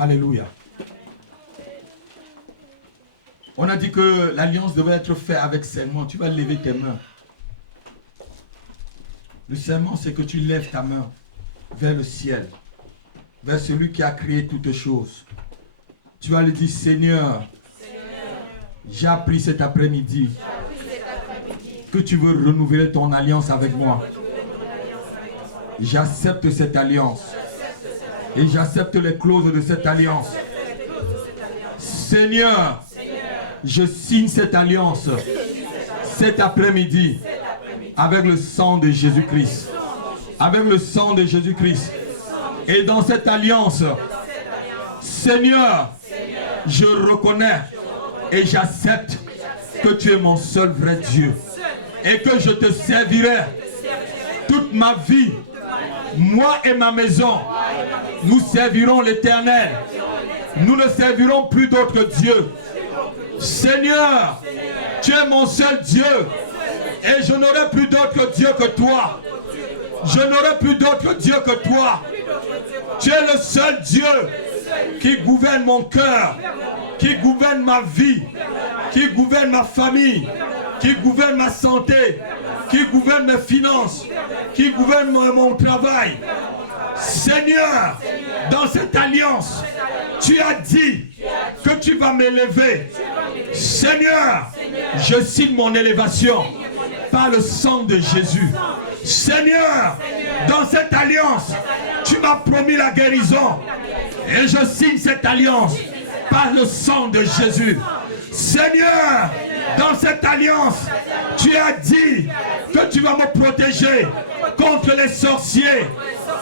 Alléluia. On a dit que l'alliance devait être faite avec serment. Tu vas lever tes mains. Le serment, c'est que tu lèves ta main vers le ciel, vers celui qui a créé toutes choses. Tu vas lui dire, Seigneur, j'ai appris cet après-midi que tu veux renouveler ton alliance avec moi. J'accepte cette alliance. Et j'accepte les clauses de cette alliance. Seigneur, je signe cette alliance cet après-midi avec le sang de Jésus-Christ. Avec le sang de Jésus-Christ. Et dans cette alliance, Seigneur, je reconnais et j'accepte que tu es mon seul vrai Dieu. Et que je te servirai toute ma vie. Moi et ma maison, nous servirons l'Éternel. Nous ne servirons plus d'autres dieux. Seigneur, tu es mon seul Dieu. Et je n'aurai plus d'autres dieux que toi. Je n'aurai plus d'autres dieux que toi. Tu es le seul Dieu qui gouverne mon cœur, qui gouverne ma vie, qui gouverne ma famille, qui gouverne ma santé, qui gouverne mes finances, qui gouverne mon travail. Seigneur, dans cette alliance, tu as dit que tu vas m'élever. Seigneur, je signe mon élévation par le sang de Jésus. Seigneur, dans cette alliance, tu m'as promis la guérison. Et je signe cette alliance par le sang de Jésus. Seigneur, dans cette alliance, tu as dit que tu vas me protéger contre les sorciers.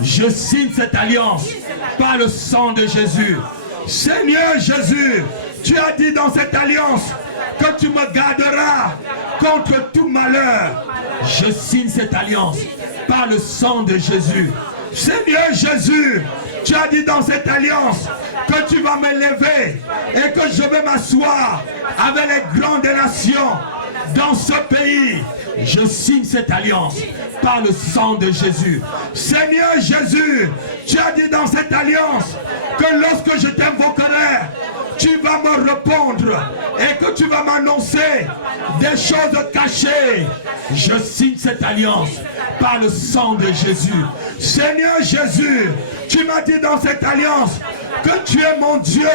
Je signe cette alliance par le sang de Jésus. Seigneur Jésus, tu as dit dans cette alliance que tu me garderas contre tout malheur. Je signe cette alliance par le sang de Jésus. Seigneur Jésus, tu as dit dans cette alliance que tu vas m'élever et que je vais m'asseoir avec les grandes nations dans ce pays. Je signe cette alliance par le sang de Jésus. Seigneur Jésus, tu as dit dans cette alliance que lorsque je t'invoquerai, tu vas me répondre et que tu vas m'annoncer des choses cachées. Je signe cette alliance par le sang de Jésus. Seigneur Jésus, tu m'as dit dans cette alliance que tu es mon Dieu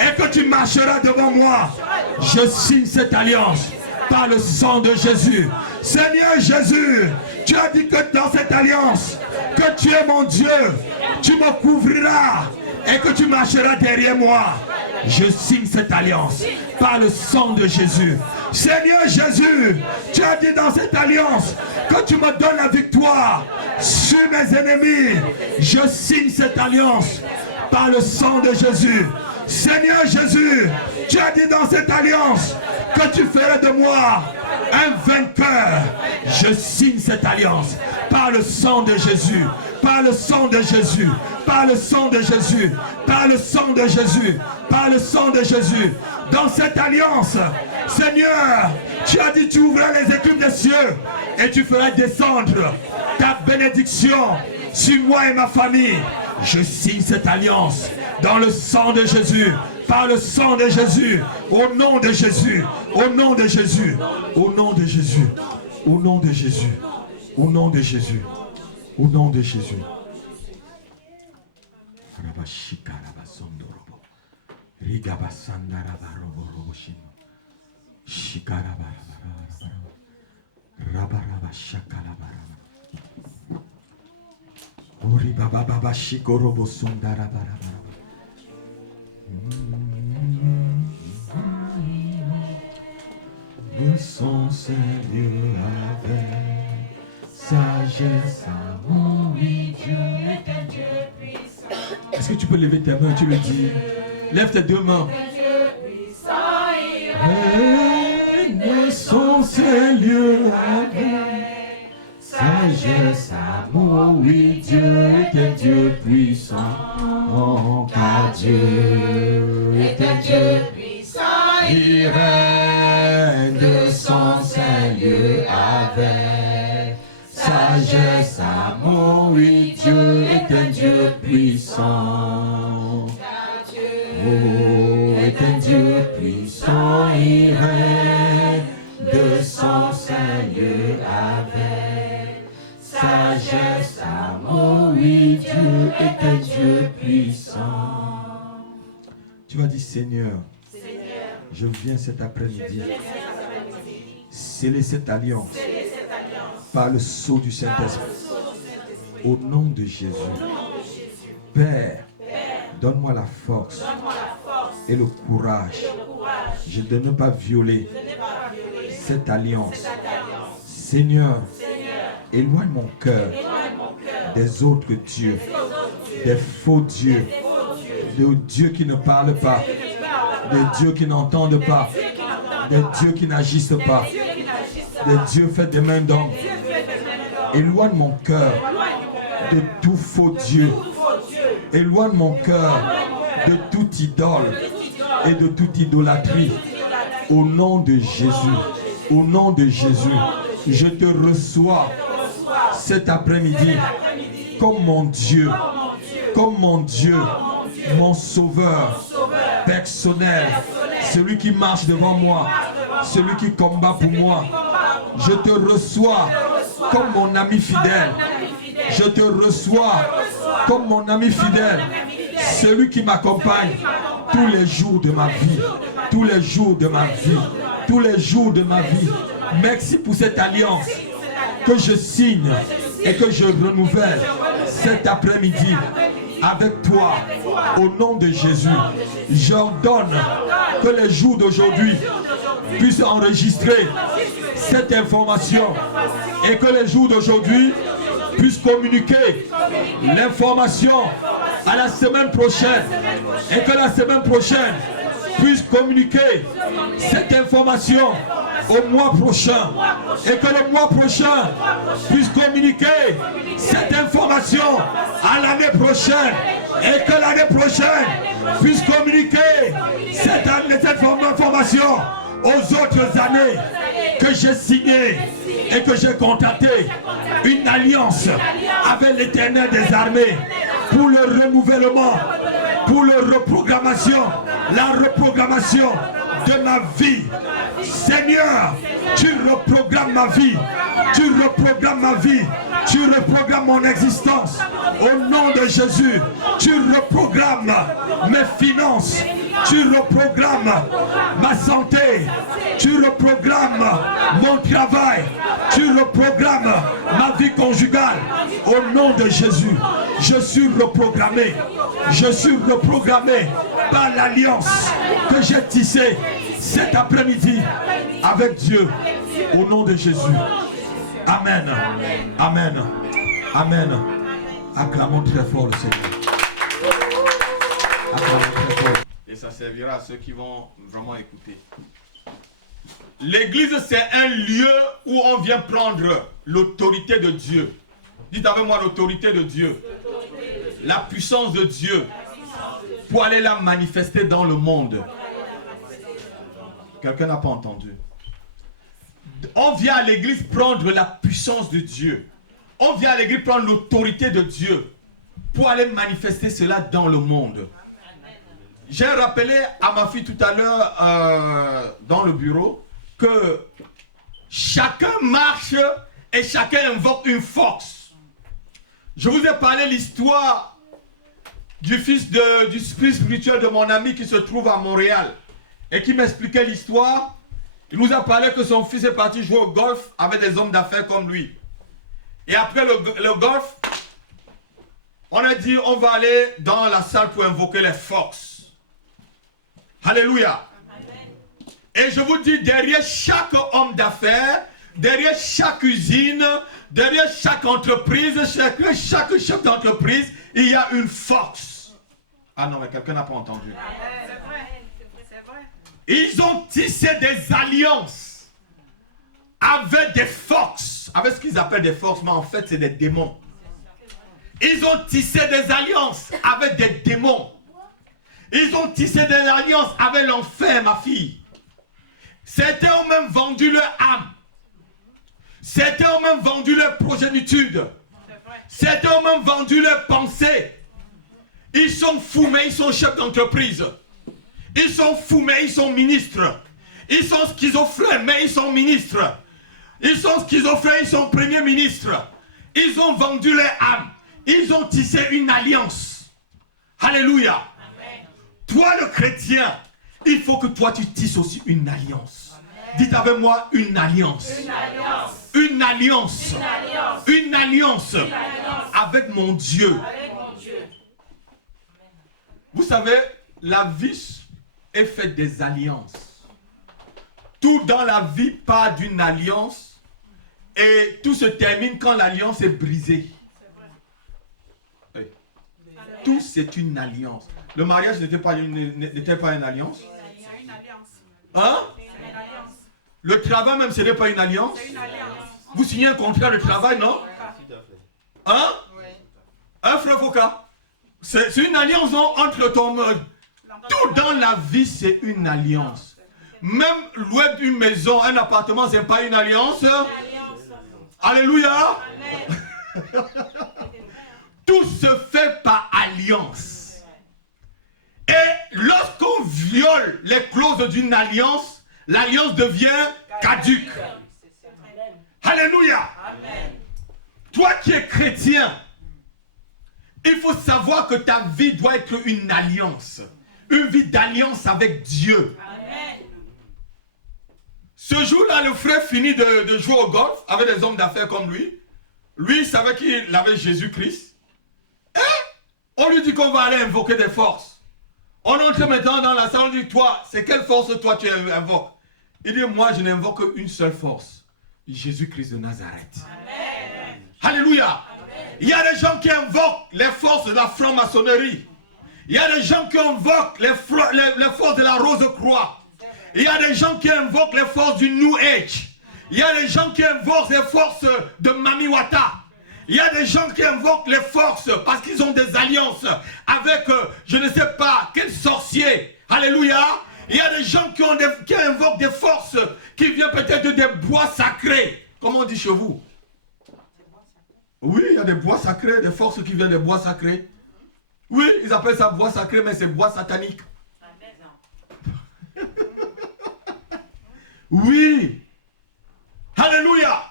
et que tu marcheras devant moi. Je signe cette alliance par le sang de Jésus. Seigneur Jésus, tu as dit que dans cette alliance, que tu es mon Dieu, tu me couvriras et que tu marcheras derrière moi. Je signe cette alliance par le sang de Jésus. Seigneur Jésus, tu as dit dans cette alliance que tu me donnes la victoire sur mes ennemis. Je signe cette alliance par le sang de Jésus. Seigneur Jésus, tu as dit dans cette alliance que tu ferais de moi un vainqueur. Je signe cette alliance par le sang de Jésus, par le sang de Jésus, par le sang de Jésus, par le sang de Jésus, par le sang de Jésus. Dans cette alliance, Seigneur, tu as dit tu ouvriras les écluses des cieux et tu feras descendre ta bénédiction sur moi et ma famille. Je signe cette alliance dans le sang de Jésus, par le sang de Jésus, au nom de Jésus, au nom de Jésus, au nom de Jésus, au nom de Jésus, au nom de Jésus, au nom de Jésus. De son Seigneur avec sagesse, amour, oui, Dieu est un Dieu puissant. Est-ce que tu peux lever tes mains et tu le dis? Lève tes deux mains. Règne son Seigneur avec sagesse, amour, oui, Dieu est un Dieu puissant. Oh, car Dieu est un Dieu puissant. Il règne de son Seigneur avec sagesse, amour, oui, Dieu est un Dieu puissant. Oh, est un Dieu puissant, il règne de son Seigneur avec sagesse, amour, oui, Dieu est un Dieu puissant. Tu vas dire, Seigneur, je viens cet après-midi sceller cette alliance par le sceau du Saint-Esprit. Au nom de Jésus. Père, donne-moi la force et le courage de ne pas violer cette alliance. Seigneur, éloigne mon cœur des autres dieux, des faux dieux, de dieux qui ne parlent pas, des dieux qui n'entendent pas, des dieux qui n'agissent pas, des dieux faits des mains d'hommes. Éloigne mon cœur de tout faux Dieu. Éloigne mon cœur de toute idole et de toute idolâtrie. Au nom de Jésus, au nom de Jésus, je te reçois cet après-midi comme mon Dieu, mon sauveur personnel, celui qui marche devant moi, celui qui combat pour moi. Je te reçois comme mon ami fidèle. Je te reçois comme mon ami fidèle, celui qui m'accompagne tous les jours de ma vie, tous les jours de ma vie, tous les jours de ma vie. Merci pour cette alliance que je signe et que je renouvelle cet après-midi avec toi, au nom de Jésus. J'ordonne que les jours d'aujourd'hui puissent enregistrer cette information et que les jours d'aujourd'hui puissent communiquer l'information à la semaine prochaine et que la semaine prochaine puisse communiquer cette information au mois prochain et que le mois prochain puisse communiquer cette information à l'année prochaine et que l'année prochaine puisse communiquer cette information aux autres années, que j'ai signé et que j'ai contracté une alliance avec l'Éternel des armées pour le renouvellement, pour la reprogrammation de ma vie. Seigneur, tu reprogrammes ma vie, tu reprogrammes ma vie, tu reprogrammes mon existence. Au nom de Jésus, tu reprogrammes mes finances, tu reprogrammes ma santé, tu reprogrammes mon travail, tu reprogrammes ma vie conjugale. Au nom de Jésus, je suis reprogrammé. Je suis reprogrammé par l'alliance que j'ai tissée cet après-midi avec Dieu. Au nom de Jésus. Amen. Amen. Amen. Acclamons très fort le Seigneur. Acclamons très fort. Et ça servira à ceux qui vont vraiment écouter. L'église, c'est un lieu où on vient prendre l'autorité de Dieu. Dites avec moi l'autorité de Dieu. La puissance de Dieu pour aller la manifester dans le monde. Quelqu'un n'a pas entendu. On vient à l'église prendre la puissance de Dieu. On vient à l'église prendre l'autorité de Dieu pour aller manifester cela dans le monde. J'ai rappelé à ma fille tout à l'heure dans le bureau que chacun marche et chacun invoque une force. Je vous ai parlé l'histoire du fils du spirituel de mon ami qui se trouve à Montréal et qui m'expliquait l'histoire. Il nous a parlé que son fils est parti jouer au golf avec des hommes d'affaires comme lui. Et après le golf, on a dit on va aller dans la salle pour invoquer les forces. Alléluia. Et je vous dis, derrière chaque homme d'affaires, derrière chaque usine, derrière chaque entreprise, chaque chef d'entreprise, il y a une force. Ah non, mais quelqu'un n'a pas entendu. C'est vrai, c'est vrai. Ils ont tissé des alliances avec des forces, avec ce qu'ils appellent des forces, mais en fait c'est des démons. Ils ont tissé des alliances avec des démons. Ils ont tissé des alliances avec l'enfer, ma fille. Certains ont même vendu leur âme. Certains ont même vendu leur progéniture. Certains ont même vendu leurs pensées. Ils sont fous, mais ils sont chefs d'entreprise. Ils sont fous, mais ils sont ministres. Ils sont schizophrènes, mais ils sont ministres. Ils sont schizophrènes, ils sont premiers ministres. Ils ont vendu leur âme. Ils ont tissé une alliance. Alléluia. Amen. Toi, le chrétien, il faut que toi, tu tisses aussi une alliance. Amen. Dites avec moi, une alliance. Une alliance. Une alliance. Une alliance. Une alliance. Une alliance. Avec mon Dieu. Avec mon Dieu. Vous savez, la vie est faite des alliances. Tout dans la vie part d'une alliance et tout se termine quand l'alliance est brisée. Oui. Tout c'est une alliance. Le mariage n'était pas une alliance. Hein? Le travail même, ce n'est pas une alliance. Vous signez un contrat de travail, non? Hein? Un frère Foka. C'est une alliance non, entre ton... Tout dans la vie, c'est une alliance. Même louer une maison, un appartement, ce n'est pas une alliance. Alléluia. Tout se fait par alliance. Et lorsqu'on viole les clauses d'une alliance, l'alliance devient caduque. Alléluia. Toi qui es chrétien, il faut savoir que ta vie doit être une alliance. Une vie d'alliance avec Dieu. Amen. Ce jour-là, le frère finit de jouer au golf avec des hommes d'affaires comme lui. Lui, il savait qu'il avait Jésus-Christ. Et on lui dit qu'on va aller invoquer des forces. On entre maintenant dans la salle, on dit, toi, c'est quelle force toi tu invoques? Il dit, moi, je n'invoque qu'une seule force. Jésus-Christ de Nazareth. Amen. Alléluia. Amen. Il y a des gens qui invoquent les forces de la franc-maçonnerie. Il y a des gens qui invoquent les forces de la Rose-Croix. Il y a des gens qui invoquent les forces du New Age. Il y a des gens qui invoquent les forces de Mami Wata. Il y a des gens qui invoquent les forces parce qu'ils ont des alliances avec je ne sais pas quel sorcier. Alléluia. Il y a des gens qui invoquent des forces qui viennent peut-être des bois sacrés. Comment on dit chez vous? Oui, il y a des bois sacrés, des forces qui viennent des bois sacrés. Oui, ils appellent ça bois sacré, mais c'est bois satanique. Oui. Alléluia.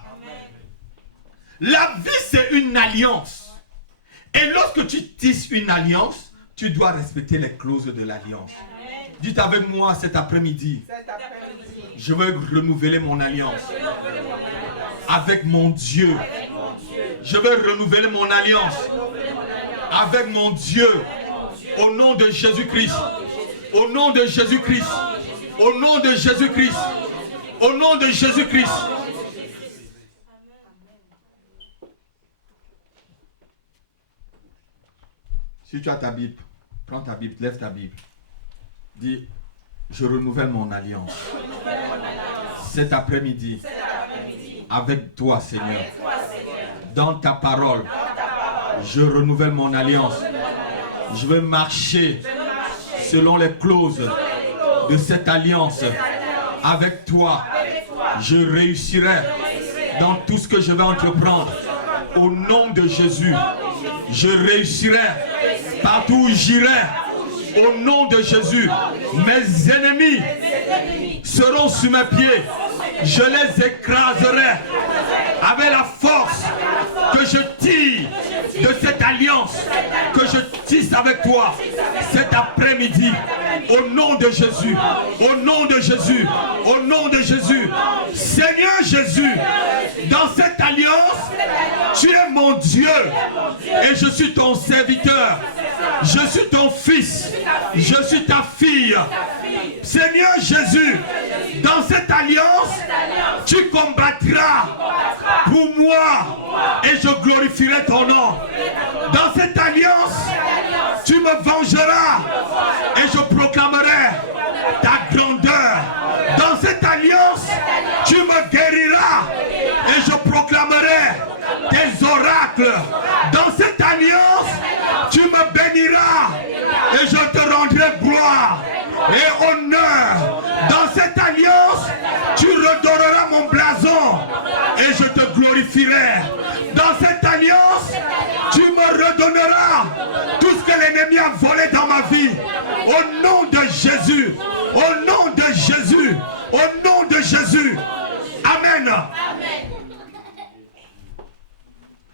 La vie, c'est une alliance. Et lorsque tu tisses une alliance, tu dois respecter les clauses de l'alliance. Dites avec moi cet après-midi, je veux renouveler mon alliance avec mon Dieu. Je veux renouveler mon alliance avec mon Dieu, au nom de Jésus-Christ, au nom de Jésus-Christ, au nom de Jésus-Christ, au nom de Jésus-Christ. Si tu as ta Bible, prends ta Bible, lève ta Bible. Dis, je renouvelle mon alliance cet après-midi avec toi, Seigneur. Dans ta parole, je renouvelle mon alliance. Je veux marcher selon les clauses de cette alliance. Avec toi, je réussirai dans tout ce que je vais entreprendre. Au nom de Jésus, je réussirai partout où j'irai. Au nom de Jésus, mes ennemis seront sous mes pieds. Je les écraserai avec la force que je tire de cette alliance que je tisse avec toi cet après-midi. Au nom de Jésus, au nom de Jésus, au nom de Jésus. Seigneur Jésus, dans cette alliance, tu es mon Dieu et je suis ton serviteur. Je suis ton fils, je suis ta fille. Seigneur Jésus, dans cette alliance, tu combattras pour moi et je glorifierai ton nom. Dans cette alliance, tu me vengeras et honneur. Dans cette alliance, tu redoreras mon blason et je te glorifierai. Dans cette alliance, tu me redonneras tout ce que l'ennemi a volé dans ma vie. Au nom de Jésus, au nom de Jésus, au nom de Jésus. Amen.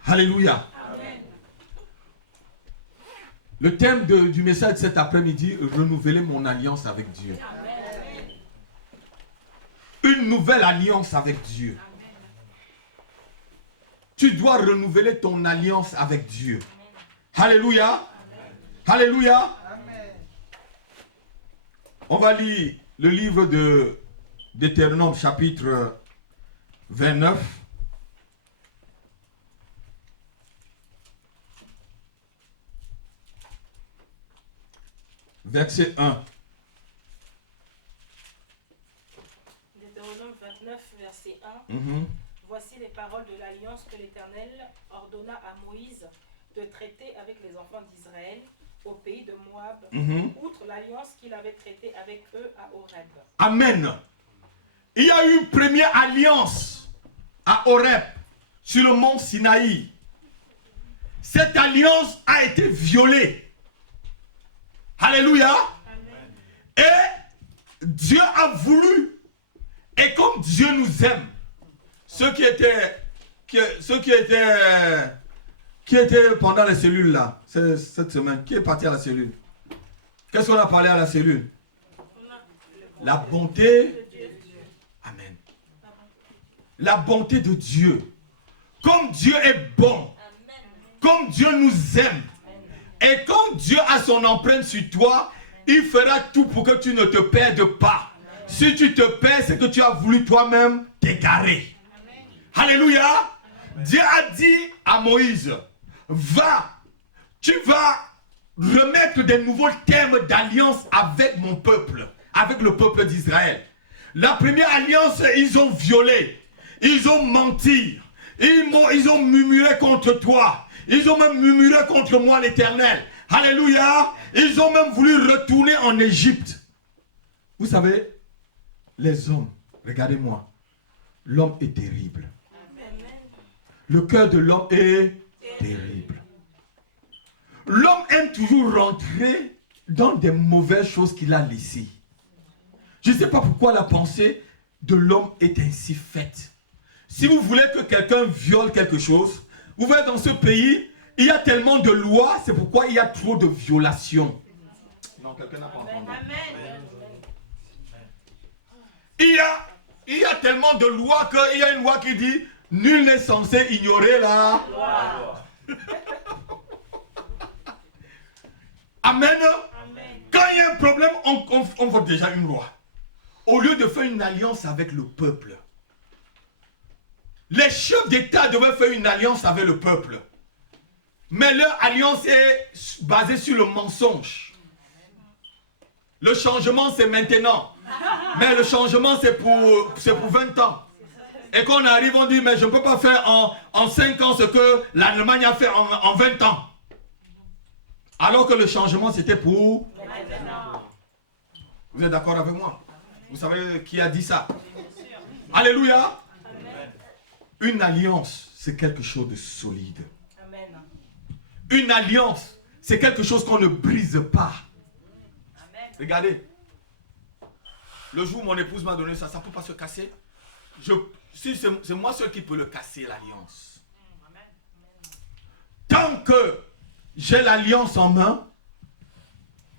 Alléluia. Le thème du message de cet après-midi, renouveler mon alliance avec Dieu. Une nouvelle alliance avec Dieu. Tu dois renouveler ton alliance avec Dieu. Alléluia. Alléluia. On va lire le livre de Deutéronome chapitre 29. Verset 1. Deutéronome 29, verset 1. Voici les paroles de l'alliance que l'Éternel ordonna à Moïse de traiter avec les enfants d'Israël au pays de Moab, outre l'alliance qu'il avait traitée avec eux à Horeb. Amen. Il y a eu une première alliance à Horeb, sur le mont Sinaï. Cette alliance a été violée. Alléluia. Et Dieu a voulu, et comme Dieu nous aime, ceux qui étaient pendant les cellules là, cette semaine, qui est parti à la cellule? Qu'est-ce qu'on a parlé à la cellule? La bonté. Amen. La bonté de Dieu. Comme Dieu est bon, comme Dieu nous aime, et quand Dieu a son empreinte sur toi, il fera tout pour que tu ne te perdes pas. Si tu te perds, c'est que tu as voulu toi-même t'égarer. Alléluia. Dieu a dit à Moïse, va, tu vas remettre des nouveaux termes d'alliance avec mon peuple, avec le peuple d'Israël. La première alliance, ils ont violé, ils ont menti, ils ont murmuré contre toi. Ils ont même murmuré contre moi l'Éternel. Alléluia. Ils ont même voulu retourner en Égypte. Vous savez, les hommes, regardez-moi, l'homme est terrible. Le cœur de l'homme est terrible. L'homme aime toujours rentrer dans des mauvaises choses qu'il a laissées. Je ne sais pas pourquoi la pensée de l'homme est ainsi faite. Si vous voulez que quelqu'un viole quelque chose, vous voyez, dans ce pays, il y a tellement de lois, c'est pourquoi il y a trop de violations. Non, quelqu'un n'a pas entendu. Il y a tellement de lois qu'il y a une loi qui dit nul n'est censé ignorer la loi. Amen. Quand il y a un problème, on vote déjà une loi. Au lieu de faire une alliance avec le peuple, les chefs d'État devaient faire une alliance avec le peuple. Mais leur alliance est basée sur le mensonge. Le changement, c'est maintenant. Mais le changement, c'est pour 20 ans. Et quand on arrive, on dit, mais je ne peux pas faire en 5 ans ce que l'Allemagne a fait en 20 ans. Alors que le changement, c'était pour maintenant. Vous êtes d'accord avec moi? Vous savez qui a dit ça? Alléluia. Une alliance, c'est quelque chose de solide. Amen. Une alliance, c'est quelque chose qu'on ne brise pas. Amen. Regardez. Le jour où mon épouse m'a donné ça, ça ne peut pas se casser. Si c'est moi seul qui peux le casser, l'alliance. Tant que j'ai l'alliance en main,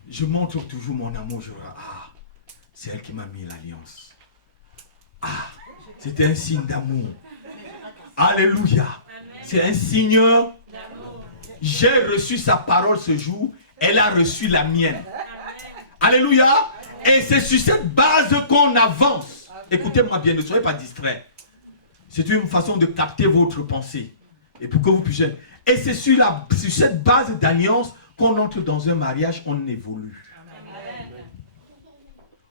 je montre toujours mon amour. Je dis, ah, c'est elle qui m'a mis l'alliance. Ah, c'était un signe d'amour. Alléluia. C'est un signe d'amour. J'ai reçu sa parole ce jour. Elle a reçu la mienne. Alléluia. Et c'est sur cette base qu'on avance. Écoutez-moi bien, ne soyez pas distraits. C'est une façon de capter votre pensée. Et pour que vous puissiez... Et c'est sur cette base d'alliance qu'on entre dans un mariage, on évolue. Amen.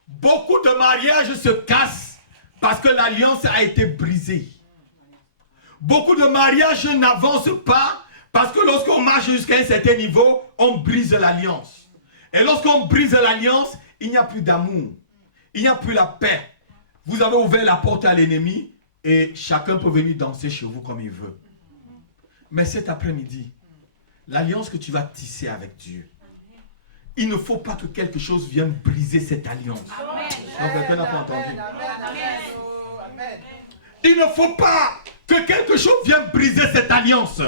Beaucoup de mariages se cassent parce que l'alliance a été brisée. Beaucoup de mariages n'avancent pas parce que lorsqu'on marche jusqu'à un certain niveau, on brise l'alliance. Et lorsqu'on brise l'alliance, il n'y a plus d'amour, il n'y a plus la paix. Vous avez ouvert la porte à l'ennemi et chacun peut venir danser chez vous comme il veut. Mais cet après-midi, l'alliance que tu vas tisser avec Dieu, il ne faut pas que quelque chose vienne briser cette alliance. Donc, quelqu'un n'a pas entendu. Il ne faut pas que quelque chose vienne briser cette alliance.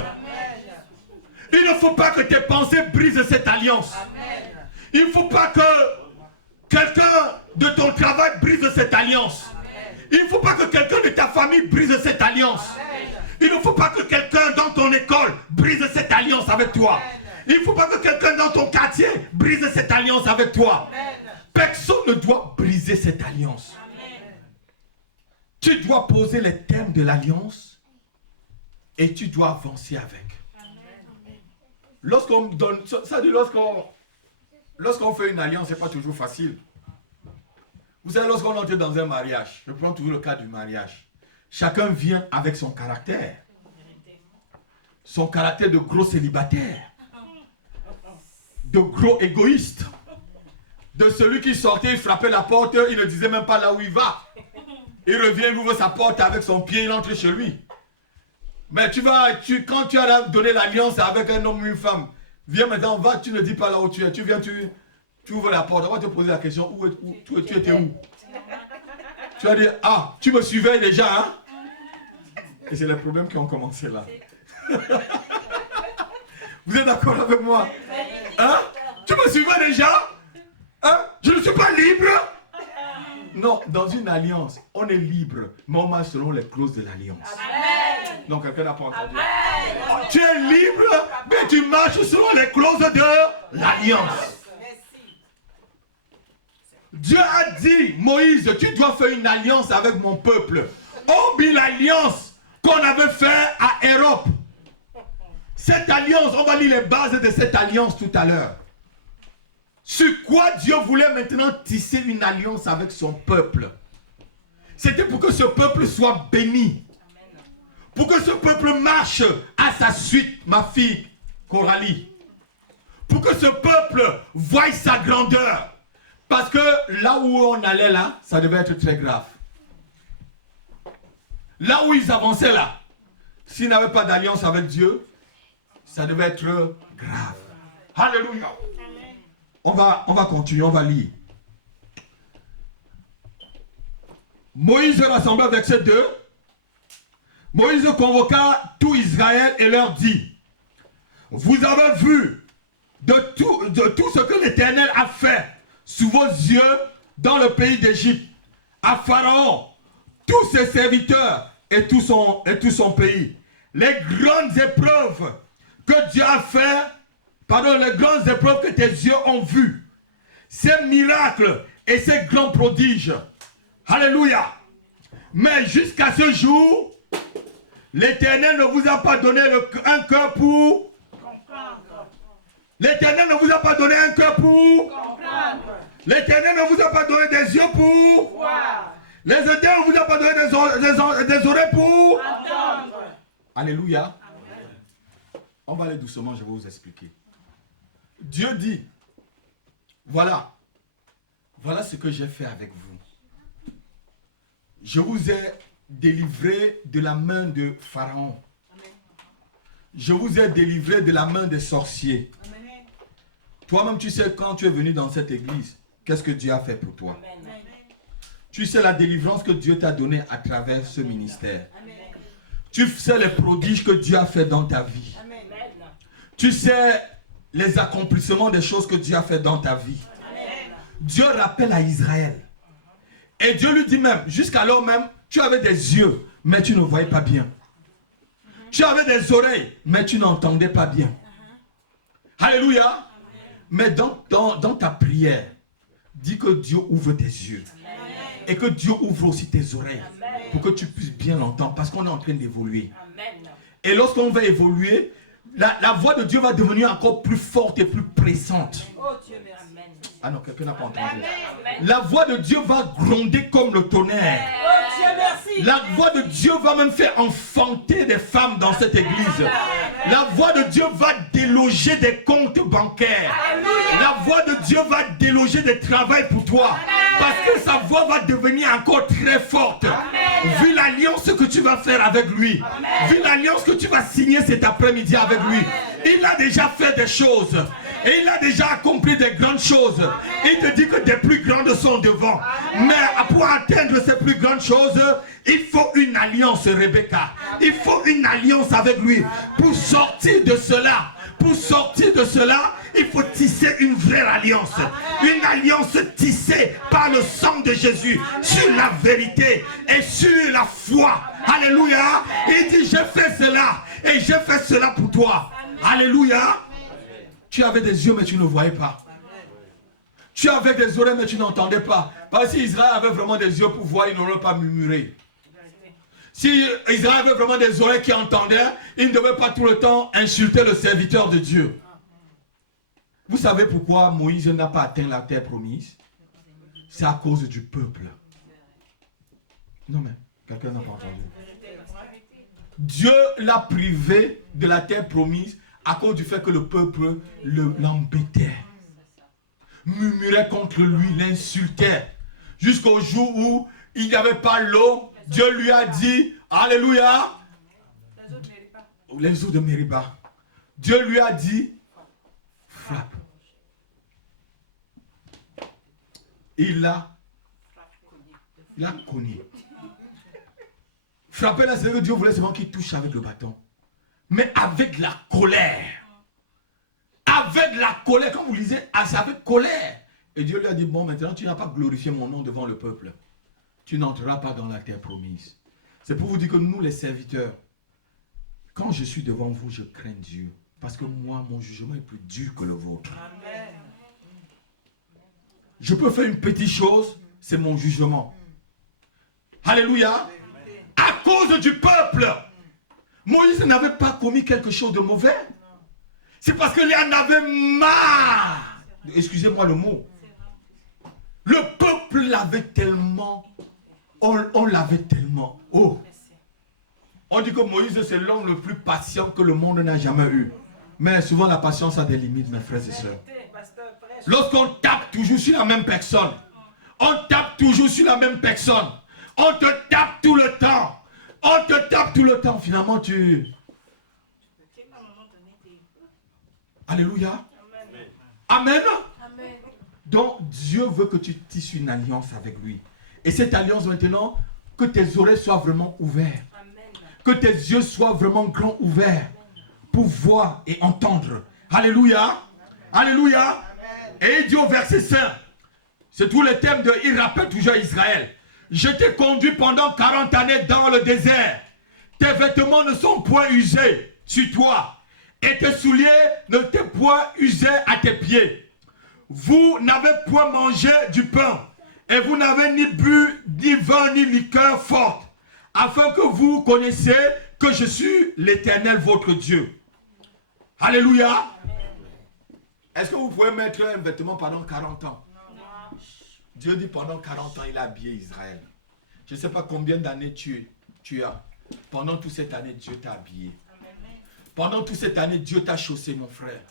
Il ne faut pas que tes pensées brisent cette alliance. Il ne faut pas que quelqu'un de ton travail brise cette alliance. Il ne faut pas que quelqu'un de ta famille brise cette alliance. Il ne faut pas que quelqu'un dans ton école brise cette alliance avec toi. Il ne faut pas que quelqu'un dans ton quartier brise cette alliance avec toi. Personne ne doit briser cette alliance. Tu dois poser les thèmes de l'alliance et tu dois avancer avec. Lorsqu'on donne, ça dit lorsqu'on fait une alliance, ce n'est pas toujours facile. Vous savez, lorsqu'on entre dans un mariage, je prends toujours le cas du mariage. Chacun vient avec son caractère. Son caractère de gros célibataire. De gros égoïste. De celui qui sortait, il frappait la porte, il ne disait même pas là où il va. Il revient, il ouvre sa porte avec son pied, il entre chez lui. Mais quand tu as donné l'alliance avec un homme ou une femme, viens maintenant, va, tu ne dis pas là où tu es. Tu viens, tu ouvres la porte, on va te poser la question, tu étais où? Tu vas dire, ah, tu me suivais déjà, hein? Et c'est les problèmes qui ont commencé là. Vous êtes d'accord avec moi? Hein? Tu me suivais déjà? Hein? Je ne suis pas libre? Non, dans une alliance, on est libre, mais on marche selon les clauses de l'alliance. Donc quelqu'un n'a pas entendu. Tu es libre, mais tu marches selon les clauses de l'alliance. Dieu a dit, Moïse, tu dois faire une alliance avec mon peuple. Oublie l'alliance qu'on avait faite à Europe. Cette alliance, on va lire les bases de cette alliance tout à l'heure. Sur quoi Dieu voulait maintenant tisser une alliance avec son peuple. C'était pour que ce peuple soit béni. Pour que ce peuple marche à sa suite, ma fille Coralie. Pour que ce peuple voie sa grandeur. Parce que là où on allait là, ça devait être très grave. Là où ils avançaient là, s'ils n'avaient pas d'alliance avec Dieu, ça devait être grave. Alléluia. On va continuer, on va lire. Moïse rassembla, verset 2. Moïse convoqua tout Israël et leur dit, vous avez vu de tout ce que l'Éternel a fait sous vos yeux dans le pays d'Égypte, à Pharaon, tous ses serviteurs et tout son pays. Les grandes épreuves que Dieu a fait, les grandes épreuves que tes yeux ont vues, ces miracles et ces grands prodiges. Alléluia. Mais jusqu'à ce jour, l'Éternel ne vous a pas donné un cœur pour comprendre. L'Éternel ne vous a pas donné un cœur pour comprendre. L'Éternel ne vous a pas donné des yeux pour voir. L'Éternel ne vous a pas donné des oreilles pour entendre. Alléluia. Amen. On va aller doucement, je vais vous expliquer. Dieu dit, voilà ce que j'ai fait avec vous. Je vous ai délivré de la main de Pharaon. Je vous ai délivré de la main des sorciers. Toi-même, tu sais, quand tu es venu dans cette église, qu'est-ce que Dieu a fait pour toi? Amen. Tu sais la délivrance que Dieu t'a donnée à travers ce ministère. Amen. Tu sais les prodiges que Dieu a fait dans ta vie. Amen. Tu sais les accomplissements des choses que Dieu a fait dans ta vie. Amen. Dieu rappelle à Israël. Et Dieu lui dit même, jusqu'alors même, tu avais des yeux, mais tu ne voyais pas bien. Tu avais des oreilles, mais tu n'entendais pas bien. Alléluia. Mais dans ta prière, dis que Dieu ouvre tes yeux. Amen. Et que Dieu ouvre aussi tes oreilles. Amen. Pour que tu puisses bien l'entendre. Parce qu'on est en train d'évoluer. Et lorsqu'on va évoluer, la voix de Dieu va devenir encore plus forte et plus pressante. Oh, Dieu merci. Ah non, quelqu'un n'a pas entendu. Amen. La voix de Dieu va gronder comme le tonnerre. Oh Dieu merci. La voix de Dieu va même faire enfanter des femmes dans cette église. La voix de Dieu va déloger des comptes bancaires. La voix de Dieu va déloger des travails pour toi. Parce que sa voix va devenir encore très forte. Vu l'alliance que tu vas faire avec lui. Vu l'alliance que tu vas signer cet après-midi avec lui. Il a déjà fait des choses. Et il a déjà accompli des grandes choses. Il te dit que des plus grandes sont devant. Mais pour atteindre ces plus grandes choses, il faut une alliance, Rebecca. Il faut une alliance avec lui. Pour sortir de cela, il faut tisser une vraie alliance. Une alliance tissée par le sang de Jésus. Sur la vérité et sur la foi. Alléluia. Il dit, j'ai fait cela. Et j'ai fait cela pour toi. Alléluia. Tu avais des yeux mais tu ne voyais pas. Tu avais des oreilles mais tu n'entendais pas. Parce que si Israël avait vraiment des yeux pour voir, il n'aurait pas murmuré. Si Israël avait vraiment des oreilles qui entendaient, il ne devait pas tout le temps insulter le serviteur de Dieu. Vous savez pourquoi Moïse n'a pas atteint la terre promise? C'est à cause du peuple. Non mais, quelqu'un n'a pas entendu. Dieu l'a privé de la terre promise à cause du fait que le peuple l'embêtait, murmurait contre lui, l'insultait. Jusqu'au jour où il n'y avait pas l'eau, Dieu lui a dit, alléluia, les eaux de Mériba. Dieu lui a dit, frappe. Il a cogné. Frapper là, c'est que Dieu voulait seulement qu'il touche avec le bâton. Mais avec la colère. Avec la colère. Comme vous lisez, c'est avec colère. Et Dieu lui a dit, bon, maintenant tu n'as pas glorifié mon nom devant le peuple. Tu n'entreras pas dans la terre promise. C'est pour vous dire que nous, les serviteurs, quand je suis devant vous, je crains Dieu. Parce que moi, mon jugement est plus dur que le vôtre. Amen. Je peux faire une petite chose, c'est mon jugement. Alléluia. À cause du peuple. Moïse n'avait pas commis quelque chose de mauvais. C'est parce qu'il en avait marre. Excusez-moi le mot. Le peuple l'avait tellement. On l'avait tellement. Oh. On dit que Moïse c'est l'homme le plus patient que le monde n'a jamais eu. Mais souvent la patience a des limites, mes frères et sœurs. Lorsqu'on tape toujours sur la même personne. On tape toujours sur la même personne. On te tape tout le temps. On te tape tout le temps. Finalement, tu... Alléluia. Amen. Amen. Donc, Dieu veut que tu tisses une alliance avec lui. Et cette alliance, maintenant, que tes oreilles soient vraiment ouvertes. Que tes yeux soient vraiment grands ouverts. Pour voir et entendre. Alléluia. Alléluia. Et il dit au verset 5. C'est tout le thème de... Il rappelle toujours à Israël. Je t'ai conduit pendant 40 années dans le désert. Tes vêtements ne sont point usés sur toi. Et tes souliers ne t'ont point usés à tes pieds. Vous n'avez point mangé du pain. Et vous n'avez ni bu, ni vin, ni liqueur forte. Afin que vous connaissiez que je suis l'Éternel votre Dieu. Alléluia. Est-ce que vous pouvez mettre un vêtement pendant 40 ans? Dieu dit pendant 40 ans, il a habillé Israël. Je ne sais pas combien d'années tu as. Pendant toute cette année, Dieu t'a habillé. Pendant toute cette année, Dieu t'a chaussé, mon frère.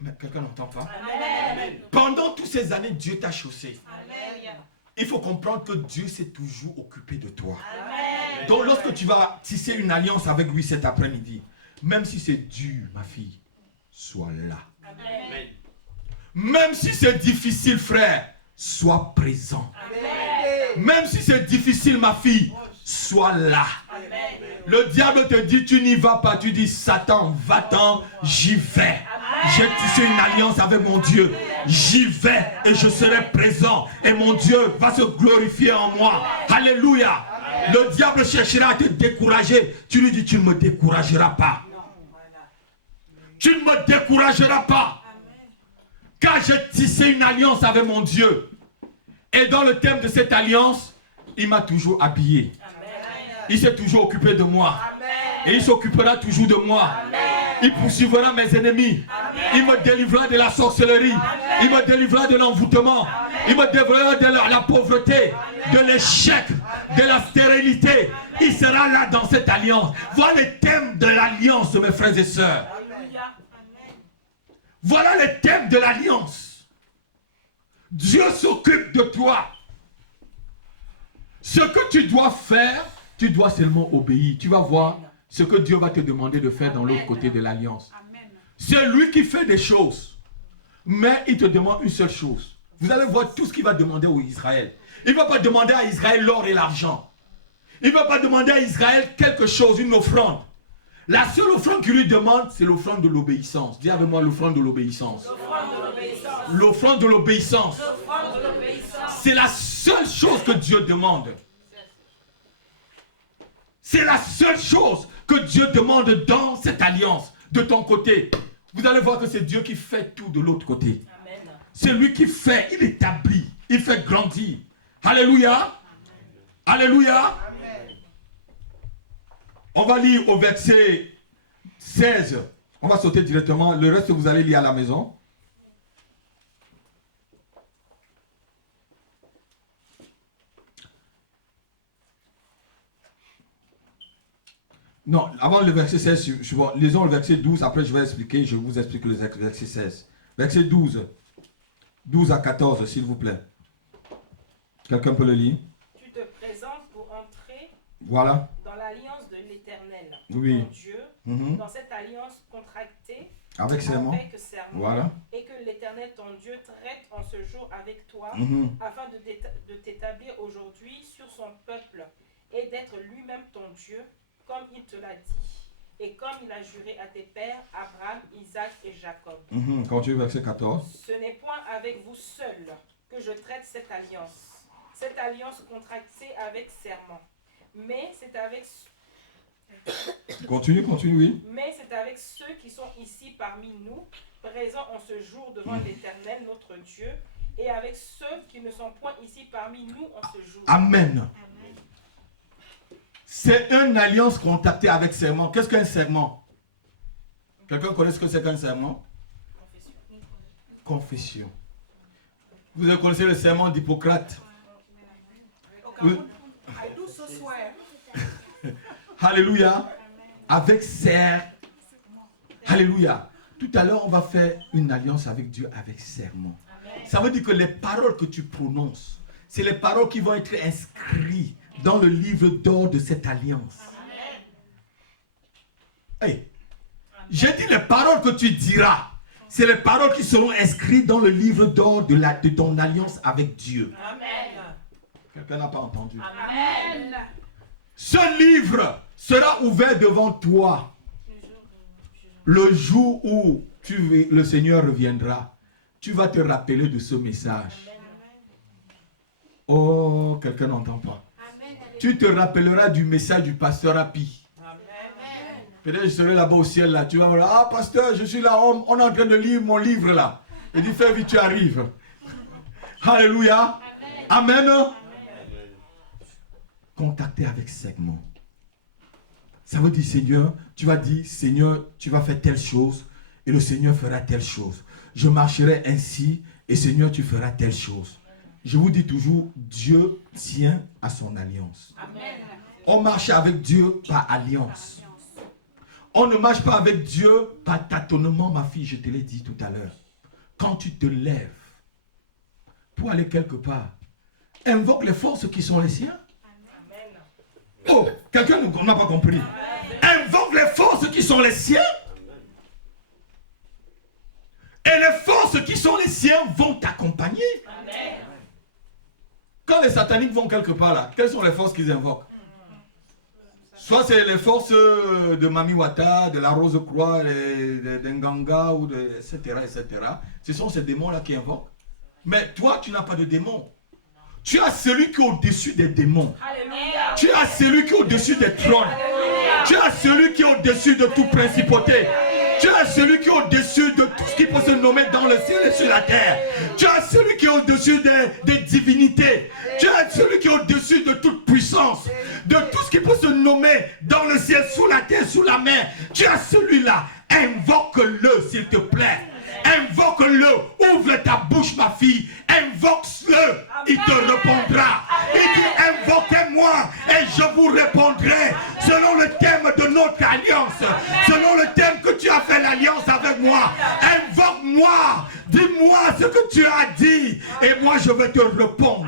Mais quelqu'un n'entend pas? Amen. Pendant toutes ces années, Dieu t'a chaussé. Amen. Il faut comprendre que Dieu s'est toujours occupé de toi. Amen. Donc lorsque tu vas tisser une alliance avec lui cet après-midi, même si c'est dur, ma fille, sois là. Amen. Même si c'est difficile, frère, sois présent. Amen. Même si c'est difficile, ma fille, sois là. Amen. Le diable te dit, tu n'y vas pas. Tu dis, Satan, va-t'en, j'y vais. J'ai tissé une alliance avec mon Dieu. J'y vais et je serai présent. Et mon Dieu va se glorifier en moi. Alléluia. Le diable cherchera à te décourager. Tu lui dis, tu ne me décourageras pas. Tu ne me décourageras pas. Car j'ai tissé une alliance avec mon Dieu. Et dans le thème de cette alliance, il m'a toujours habillé. Il s'est toujours occupé de moi. Et il s'occupera toujours de moi. Il poursuivra mes ennemis. Il me délivrera de la sorcellerie. Il me délivrera de l'envoûtement. Il me délivrera de la pauvreté, de l'échec, de la stérilité. Il sera là dans cette alliance. Voilà les thèmes de l'alliance, mes frères et sœurs. Voilà les thèmes de l'alliance. Dieu s'occupe de toi. Ce que tu dois faire, tu dois seulement obéir. Tu vas voir ce que Dieu va te demander de faire dans l'autre côté de l'alliance. C'est lui qui fait des choses. Mais il te demande une seule chose. Vous allez voir tout ce qu'il va demander aux Israël. Il ne va pas demander à Israël l'or et l'argent. Il ne va pas demander à Israël quelque chose, une offrande. La seule offrande qu'il lui demande, c'est l'offrande de l'obéissance. Dis avec moi l'offrande de l'obéissance. L'offrande de l'obéissance. C'est la seule chose que Dieu demande. C'est la seule chose que Dieu demande dans cette alliance, de ton côté. Vous allez voir que c'est Dieu qui fait tout de l'autre côté. C'est lui qui fait, il établit, il fait grandir. Alléluia. Alléluia. On va lire au verset 16. On va sauter directement. Le reste, vous allez lire à la maison. Non, avant le verset 16, lisons le verset 12. Après, je vais expliquer. Je vous explique le verset 16. Verset 12. 12 à 14, s'il vous plaît. Quelqu'un peut le lire? Tu te présentes pour entrer voilà. Dans l'alliance de l'Éternel, oui. ton Dieu, dans cette alliance contractée avec serment. Voilà. Et que l'Éternel, ton Dieu, traite en ce jour avec toi, afin de t'établir aujourd'hui sur son peuple et d'être lui-même ton Dieu, comme il te l'a dit, et comme il a juré à tes pères, Abraham, Isaac et Jacob. Continue verset 14. Ce n'est point avec vous seuls que je traite cette alliance contractée avec serment, mais c'est avec... Continue, oui. Mais c'est avec ceux qui sont ici parmi nous, présents en ce jour devant l'Éternel, notre Dieu, et avec ceux qui ne sont point ici parmi nous en ce jour. Amen. C'est une alliance contractée avec serment. Qu'est-ce qu'un serment? Quelqu'un connaît ce que c'est qu'un serment? Confession. Vous connaissez le serment d'Hippocrate? Alléluia. Avec serment. Alléluia. Tout à l'heure, on va faire une alliance avec Dieu avec serment. Ça veut dire que les paroles que tu prononces, c'est les paroles qui vont être inscrites dans le livre d'or de cette alliance. Hey. J'ai dit les paroles que tu diras, c'est les paroles qui seront inscrites dans le livre d'or de ton alliance avec Dieu. Amen. Quelqu'un n'a pas entendu? Amen. Ce livre sera ouvert devant toi le jour où le Seigneur reviendra. Tu vas te rappeler de ce message. Oh, quelqu'un n'entend pas. Tu te rappelleras du message du pasteur Happy. Peut-être je serai là-bas au ciel là. Tu vas me dire, ah pasteur, je suis là, on est en train de lire mon livre là. Il dit, fais vite, tu arrives. Alléluia. Amen. Amen. Contacter avec segment. Ça veut dire, Seigneur, tu vas dire, Seigneur, tu vas faire telle chose et le Seigneur fera telle chose. Je marcherai ainsi et Seigneur, tu feras telle chose. Je vous dis toujours, Dieu tient à son alliance. Amen. On marche avec Dieu par alliance. On ne marche pas avec Dieu par tâtonnement, ma fille, je te l'ai dit tout à l'heure. Quand tu te lèves pour aller quelque part, invoque les forces qui sont les siens. Oh, quelqu'un n'a pas compris. Invoque les forces qui sont les siens. Et les forces qui sont les siens vont t'accompagner. Quand les sataniques vont quelque part là, quelles sont les forces qu'ils invoquent? Soit c'est les forces de Mami Wata, de la Rose-Croix, de Nganga, ou etc., etc. Ce sont ces démons-là qui invoquent. Mais toi, tu n'as pas de démon. Tu as celui qui est au-dessus des démons. Alléluia. Tu as celui qui est au-dessus des trônes. Alléluia. Tu as celui qui est au-dessus de toute principauté. Tu as celui qui est au-dessus de tout ce qui peut se nommer dans le ciel et sur la terre. Tu as celui qui est au-dessus des divinités. Tu as celui qui est au-dessus de toute puissance. De tout ce qui peut se nommer dans le ciel, sous la terre, sous la mer. Tu as celui-là. Invoque-le, s'il te plaît. Invoque-le. Ouvre ta bouche, ma fille. Invoque-le. Il te répondra. Il dit, invoquez-moi et je vous répondrai selon le thème de notre alliance. Selon le thème que tu as fait l'alliance avec moi. Invoque-moi. Dis-moi ce que tu as dit et moi je vais te répondre.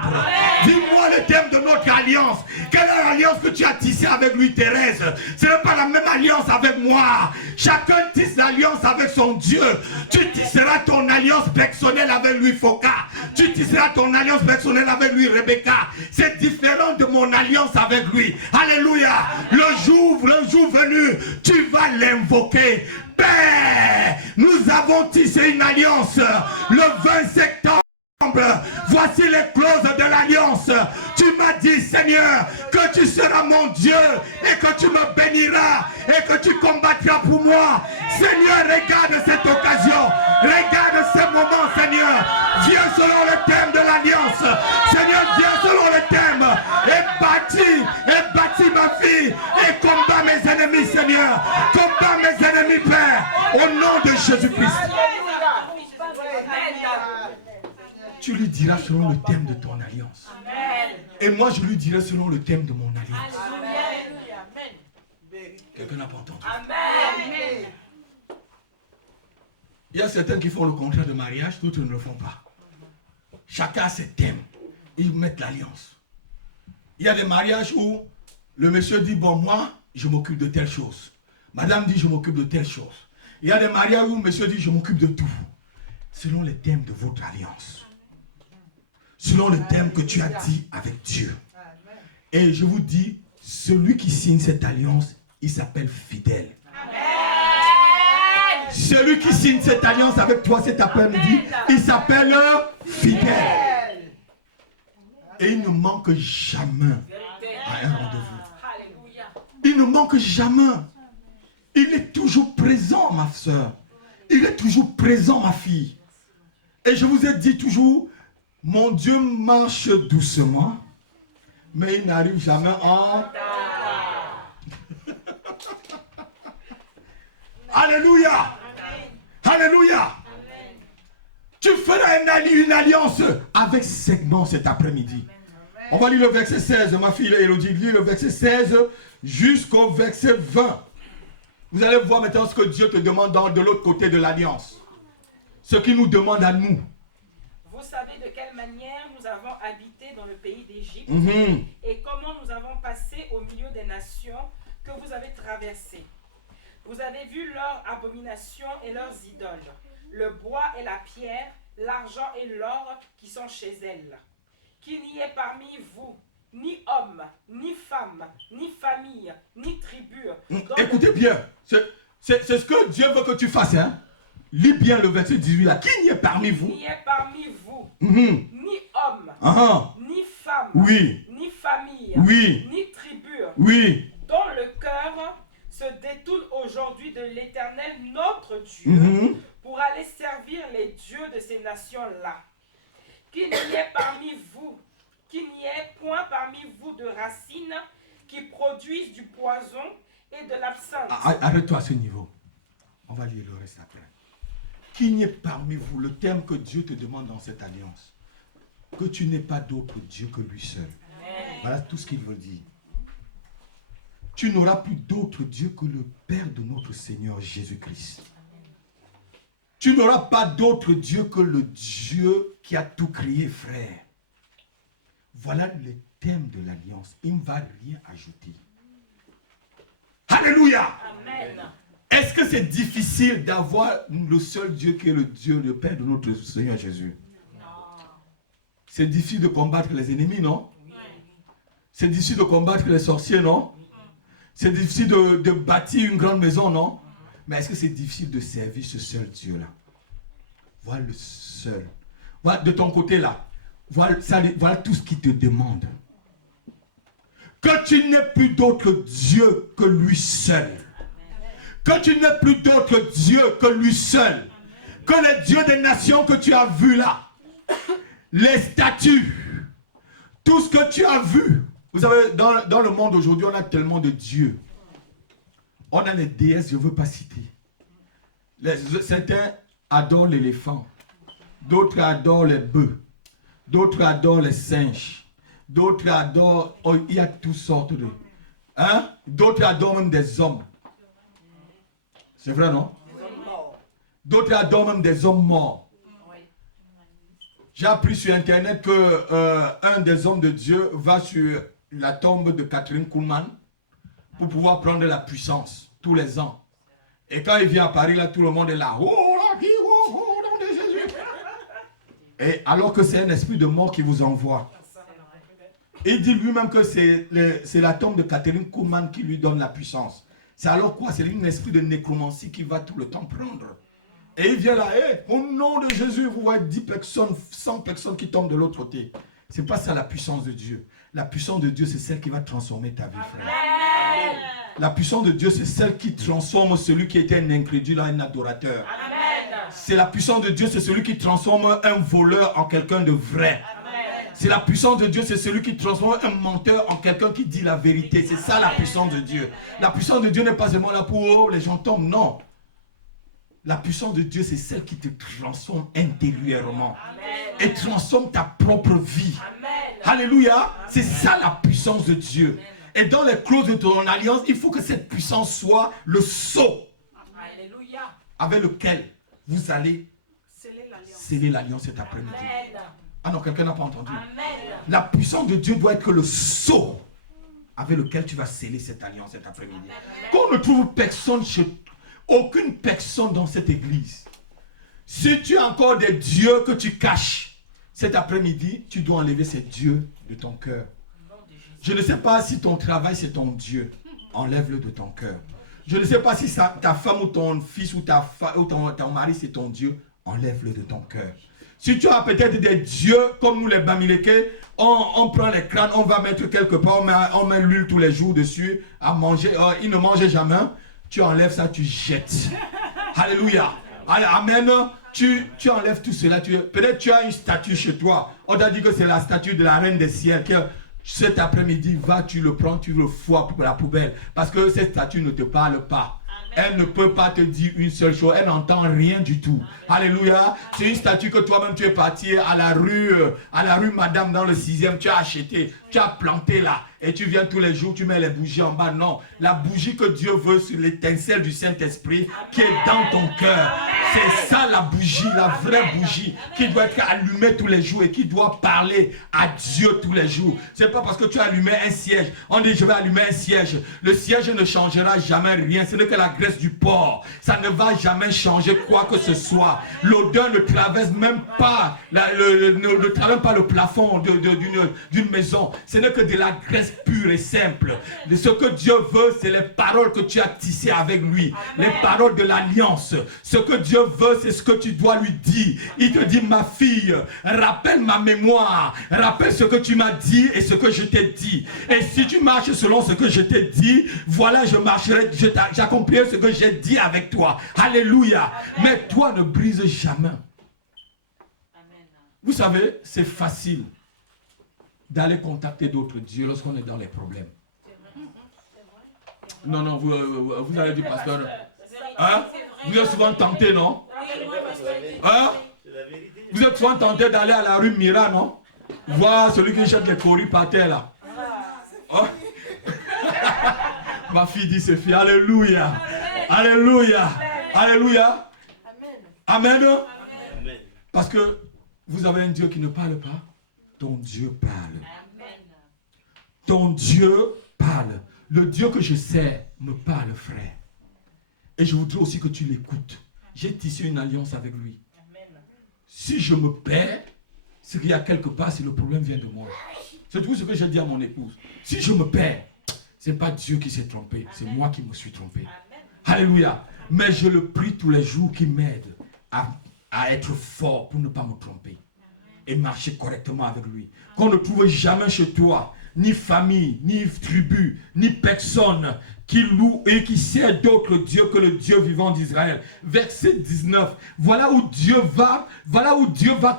Dis-moi le thème de notre alliance. Quelle est l'alliance que tu as tissée avec lui, Thérèse? Ce n'est pas la même alliance avec moi. Chacun tisse l'alliance avec son Dieu. Tu tisseras ton alliance personnelle avec lui, Foka. Tu tisseras ton alliance personnelle avec lui, Rebecca. C'est différent de mon alliance avec lui. Alléluia. Le jour venu, tu vas l'invoquer. Père, nous avons tissé une alliance le 20 septembre. Voici les clauses de l'alliance. Tu m'as dit, Seigneur, que tu seras mon Dieu et que tu me béniras et que tu combattras pour moi. Seigneur, regarde cette occasion. Regarde ce moment, Seigneur. Viens selon le thème de l'alliance. Seigneur, viens selon le thème et bâtis ma fille et combat mes ennemis, Seigneur. Combat mes ennemis, Père, au nom de Jésus-Christ. Tu lui diras selon le thème de ton alliance. Amen. Et moi, je lui dirai selon le thème de mon alliance. Quelqu'un n'a pas entendu. Amen. Il y a certains qui font le contrat de mariage, d'autres ne le font pas. Chacun a ses thèmes. Ils mettent l'alliance. Il y a des mariages où le monsieur dit, bon, moi, je m'occupe de telle chose. Madame dit, je m'occupe de telle chose. Il y a des mariages où le monsieur dit, je m'occupe de tout. Selon les thèmes de votre alliance. Selon le thème que tu as dit avec Dieu. Et je vous dis, celui qui signe cette alliance, il s'appelle fidèle. Amen. Celui qui signe cette alliance avec toi cet après-midi, il s'appelle fidèle. Et il ne manque jamais à un rendez-vous. Il ne manque jamais. Il est toujours présent, ma soeur. Il est toujours présent, ma fille. Et je vous ai dit toujours, mon Dieu marche doucement, mais il n'arrive jamais en... Alléluia. Alléluia. Tu feras une alliance avec Segnon cet après-midi. On va lire le verset 16, ma fille Élodie, lis le verset 16 jusqu'au verset 20. Vous allez voir maintenant ce que Dieu te demande de l'autre côté de l'alliance. Ce qu'il nous demande à nous. Vous savez de quelle manière nous avons habité dans le pays d'Égypte et comment nous avons passé au milieu des nations que vous avez traversées. Vous avez vu leurs abominations et leurs idoles, le bois et la pierre, l'argent et l'or qui sont chez elles. Qu'il n'y ait parmi vous ni homme, ni femme, ni famille, ni tribu. Écoutez bien, c'est ce que Dieu veut que tu fasses. Hein? Lis bien le verset 18 là. Qu'il n'y ait parmi vous. Qu'il n'y ait parmi vous ni homme, ni femme, ni famille, ni tribu, dont le cœur se détourne aujourd'hui de l'Éternel notre Dieu pour aller servir les dieux de ces nations-là. Qu'il n'y ait parmi vous, qu'il n'y ait point parmi vous de racines qui produisent du poison et de l'absinthe. Arrête-toi à ce niveau. On va lire le reste après. Qu'il n'y ait parmi vous, le thème que Dieu te demande dans cette alliance, que tu n'aies pas d'autre Dieu que lui seul. Amen. Voilà tout ce qu'il veut dire. Tu n'auras plus d'autre Dieu que le Père de notre Seigneur Jésus-Christ. Tu n'auras pas d'autre Dieu que le Dieu qui a tout créé, frère. Voilà le thème de l'alliance. Il ne va rien ajouter. Alléluia. Amen. Est-ce que c'est difficile d'avoir le seul Dieu qui est le Dieu, le Père de notre Seigneur Jésus? Non. C'est difficile de combattre les ennemis, non? Oui. C'est difficile de combattre les sorciers, non? C'est difficile de bâtir une grande maison, non? Mais est-ce que c'est difficile de servir ce seul Dieu-là? Voilà le seul. Voilà de ton côté là. Voilà tout ce qu'il te demande. Que tu n'aies plus d'autre Dieu que lui seul. Que tu n'aies plus d'autre Dieu que lui seul. Que les dieux des nations que tu as vus là, les statues, tout ce que tu as vu. Vous savez, dans le monde aujourd'hui, on a tellement de dieux. On a les déesses, je ne veux pas citer. Certains adorent l'éléphant, d'autres adorent les bœufs, d'autres adorent les singes, d'autres adorent... Oh, il y a toutes sortes de... Hein? D'autres adorent même des hommes. C'est vrai, non? D'autres adorent même des hommes morts. J'ai appris sur internet que un des hommes de Dieu va sur la tombe de Catherine Kuhlman pour pouvoir prendre la puissance tous les ans. Et quand il vient à Paris, là, tout le monde est là. Oh, là, nom de Jésus. Et alors que c'est un esprit de mort qui vous envoie. Il dit lui-même que c'est la tombe de Catherine Kuhlman qui lui donne la puissance. C'est alors quoi? C'est un esprit de nécromancie qui va tout le temps prendre. Et il vient là, au nom de Jésus, vous voyez 10 personnes, 100 personnes qui tombent de l'autre côté. Ce n'est pas ça la puissance de Dieu. La puissance de Dieu, c'est celle qui va transformer ta vie, frère. Amen. La puissance de Dieu, c'est celle qui transforme celui qui était un incrédule en un adorateur. C'est la puissance de Dieu, c'est celui qui transforme un voleur en quelqu'un de vrai. C'est la puissance de Dieu, c'est celui qui transforme un menteur en quelqu'un qui dit la vérité. C'est ça la puissance de Dieu. La puissance de Dieu n'est pas seulement là pour les gens tombent, non. La puissance de Dieu, c'est celle qui te transforme intérieurement. Et transforme ta propre vie. Alléluia. C'est ça la puissance de Dieu. Et dans les clauses de ton alliance, il faut que cette puissance soit le sceau avec lequel vous allez sceller l'alliance cet après-midi. Ah non, quelqu'un n'a pas entendu. La puissance de Dieu doit être le sceau avec lequel tu vas sceller cette alliance cet après-midi. Quand on ne trouve personne aucune personne dans cette église. Si tu as encore des dieux que tu caches, cet après-midi, tu dois enlever ces dieux de ton cœur. Je ne sais pas si ton travail c'est ton Dieu. Enlève-le de ton cœur. Je ne sais pas si ta femme ou ton fils ou ton mari c'est ton Dieu. Enlève-le de ton cœur. Si tu as peut-être des dieux comme nous les Bamileke, on prend les crânes, on va mettre quelque part, on met l'huile tous les jours dessus à manger. Ils ne mangeaient jamais. Tu enlèves ça, tu jettes. Alléluia. Amen. Tu enlèves tout cela. Peut-être tu as une statue chez toi. On t'a dit que c'est la statue de la reine des ciels. Que cet après-midi, tu le prends, tu le fous pour la poubelle. Parce que cette statue ne te parle pas. Elle ne peut pas te dire une seule chose. Elle n'entend rien du tout. Alléluia. C'est une statue que toi-même tu es parti à la rue Madame dans le 6e. Tu as acheté. Tu as planté là. Et tu viens tous les jours, tu mets les bougies en bas. Non. La bougie que Dieu veut sur l'étincelle du Saint-Esprit qui est dans ton cœur. C'est ça la bougie, la vraie bougie qui doit être allumée tous les jours et qui doit parler à Dieu tous les jours. C'est pas parce que tu as allumé un siège. On dit je vais allumer un siège. Le siège ne changera jamais rien. Ce n'est que la graisse du porc. Ça ne va jamais changer quoi que ce soit. L'odeur ne traverse même pas ne traverse pas le plafond d'une maison. Ce n'est que de la graisse pure et simple. De ce que Dieu veut, c'est les paroles que tu as tissées avec lui. Amen. Les paroles de l'alliance. Ce que Dieu veut, c'est ce que tu dois lui dire. Il te dit, ma fille, rappelle ma mémoire. Rappelle ce que tu m'as dit et ce que je t'ai dit. Et si tu marches selon ce que je t'ai dit, voilà, je marcherai, j'accomplirai ce que j'ai dit avec toi. Alléluia. Amen. Mais toi, ne brise jamais. Amen. Vous savez, c'est facile d'aller contacter d'autres dieux lorsqu'on est dans les problèmes. Non, vous avez dit, pasteur. Hein? Vous êtes souvent tenté, non? Hein? Vous êtes souvent tenté d'aller à la rue Mira, non? Voir celui qui jette les coris par terre, là. Oh. Ma fille dit, c'est fille. Alléluia. Alléluia. Alléluia. Amen. Parce que vous avez un Dieu qui ne parle pas. Ton Dieu parle. Ton Dieu parle. Le Dieu que je sais me parle, frère. Et je voudrais aussi que tu l'écoutes. J'ai tissé une alliance avec lui. Si je me perds, c'est qu'il y a quelque part, si le problème vient de moi. C'est tout ce que j'ai dit à mon épouse. Si je me perds, ce n'est pas Dieu qui s'est trompé. C'est moi qui me suis trompé. Alléluia. Mais je le prie tous les jours qu'il m'aide à être fort pour ne pas me tromper. Et marcher correctement avec lui. Qu'on ne trouve jamais chez toi ni famille, ni tribu, ni personne qui loue et qui sert d'autres dieux que le Dieu vivant d'Israël. Verset 19. Voilà où Dieu va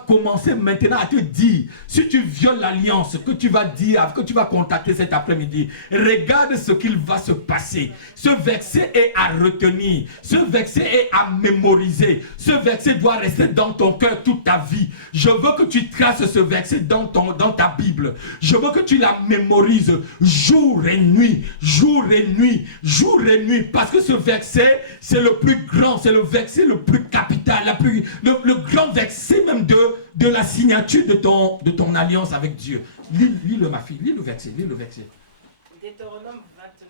commencer maintenant à te dire, si tu violes l'alliance que tu vas dire, que tu vas contacter cet après-midi, regarde ce qu'il va se passer. Ce verset est à retenir. Ce verset est à mémoriser. Ce verset doit rester dans ton cœur toute ta vie. Je veux que tu traces ce verset dans ta Bible. Je veux que tu la mémorises jour et nuit, jour et nuit. Jour et nuit, parce que ce verset, c'est le plus grand, c'est le verset le plus capital, le grand verset même de la signature de ton alliance avec Dieu. Lis-le, ma fille, lis le verset. Deutéronome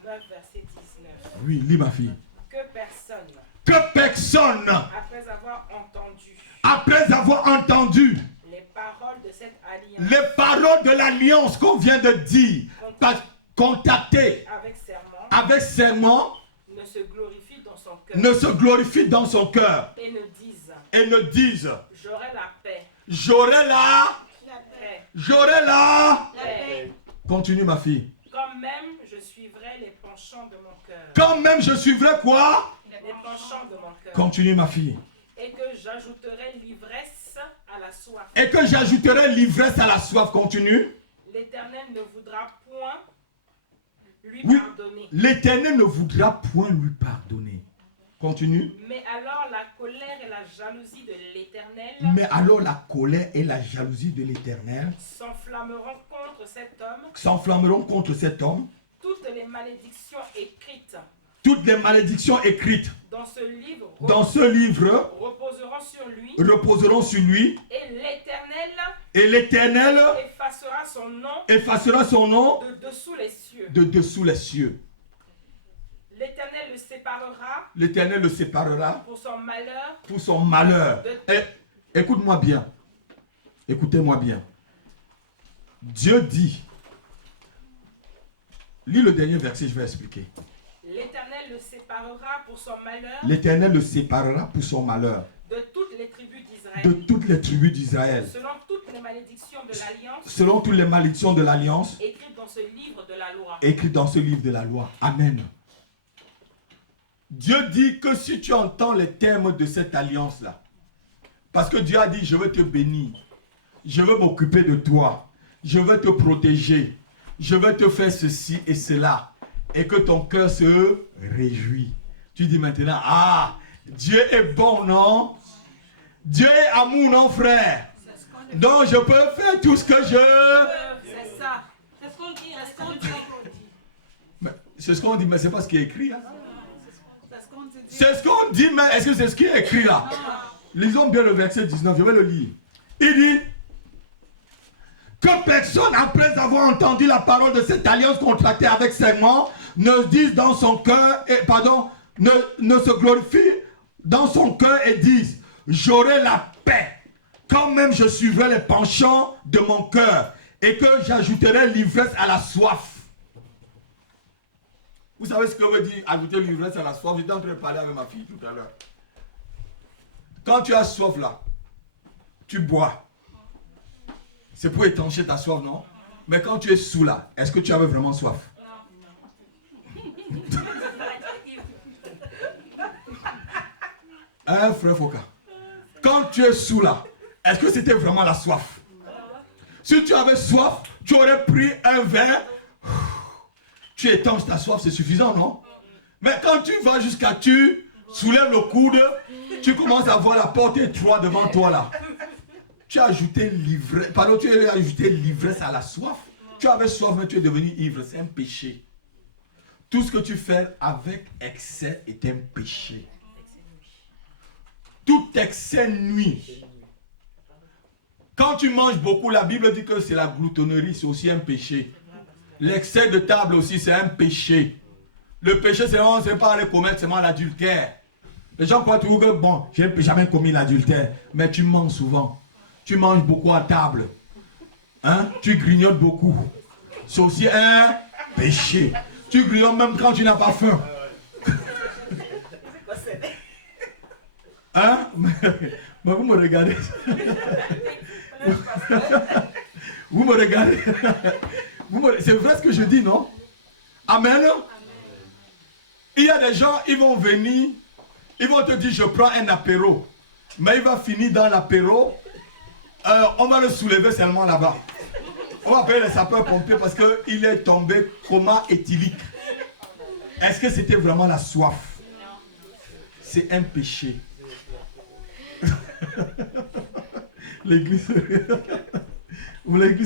29, verset 19. Oui, lis, ma fille. Que personne, après avoir entendu les paroles de cette alliance, les paroles de l'alliance qu'on vient de dire, contacter avec serment, ne se glorifie dans son cœur, et ne dise j'aurai la paix. J'aurai la paix. Continue, ma fille. Comme même je suivrai les penchants de mon cœur. Comme même je suivrai quoi? Les penchants de mon cœur. Continue, ma fille. Et que j'ajouterai l'ivresse à la soif. Et que j'ajouterai l'ivresse à la soif. Continue. L'Éternel ne voudra point lui pardonner. L'Éternel ne voudra point lui pardonner. Continue. Mais alors la colère et la jalousie de l'Éternel. S'enflammeront contre cet homme. Toutes les malédictions écrites. Dans ce livre. Reposeront sur lui. Et l'Éternel. Effacera son nom. De dessous les cieux. L'Éternel le séparera. Pour son malheur. Écoute-moi bien. Écoutez-moi bien. Dieu dit. Lis le dernier verset, je vais expliquer. L'Éternel le séparera pour son malheur. L'Éternel le séparera pour son malheur. De toutes les tribus d'Israël. De toutes les tribus d'Israël. Selon toutes les malédictions de l'alliance. Selon toutes les malédictions de l'alliance. Écrites dans ce livre de la loi. Écrites dans ce livre de la loi. Amen. Dieu dit que si tu entends les termes de cette alliance-là, parce que Dieu a dit, je veux te bénir, je veux m'occuper de toi, je veux te protéger, je veux te faire ceci et cela, et que ton cœur se réjouit. Tu dis maintenant, ah, Dieu est bon, non? Dieu est amour, non, frère? Donc je peux faire tout ce que je... C'est ça. C'est ce qu'on dit. C'est ce qu'on dit, mais c'est pas ce qui est écrit. Hein? C'est ce qu'on dit. C'est ce qu'on dit, mais est-ce que c'est ce qui est écrit là? Lisons bien le verset 19, je vais le lire. Il dit que personne, après avoir entendu la parole de cette alliance contractée avec serment, ne dise dans son cœur, ne se glorifie dans son cœur et dise, j'aurai la paix, quand même je suivrai les penchants de mon cœur, et que j'ajouterai l'ivresse à la soif. Vous savez ce que veut dire ajouter l'ivresse à la soif? J'étais en train de parler avec ma fille tout à l'heure. Quand tu as soif là, tu bois. C'est pour étancher ta soif, non? Mais quand tu es sous là, est-ce que tu avais vraiment soif? Hein, frère Foka? Quand tu es sous là, est-ce que c'était vraiment la soif? Si tu avais soif, tu aurais pris un verre. Tu étanches ta soif, c'est suffisant, non? Mais quand tu vas jusqu'à tu soulèves le coude, tu commences à voir la porte étroite devant toi là. Tu as ajouté l'ivresse, tu as ajouté l'ivresse à la soif. Tu avais soif, mais tu es devenu ivre, c'est un péché. Tout ce que tu fais avec excès est un péché. Tout excès nuit. Quand tu manges beaucoup, la Bible dit que c'est la gloutonnerie, c'est aussi un péché. L'excès de table aussi, c'est un péché. Le péché, c'est pas aller commettre seulement l'adultère. Les gens croient toujours que, bon, je n'ai jamais commis l'adultère, mais tu mens souvent. Tu manges beaucoup à table. Hein? Tu grignotes beaucoup. C'est aussi un péché. Tu grignotes même quand tu n'as pas faim. Hein? Mais vous me regardez. Vous me regardez. C'est vrai ce que je dis, non? Amen. Il y a des gens, ils vont venir, ils vont te dire, je prends un apéro. Mais il va finir dans l'apéro. On va le soulever seulement là-bas. On va appeler les sapeurs-pompiers parce qu'il est tombé coma éthylique. Est-ce que c'était vraiment la soif? C'est un péché. L'église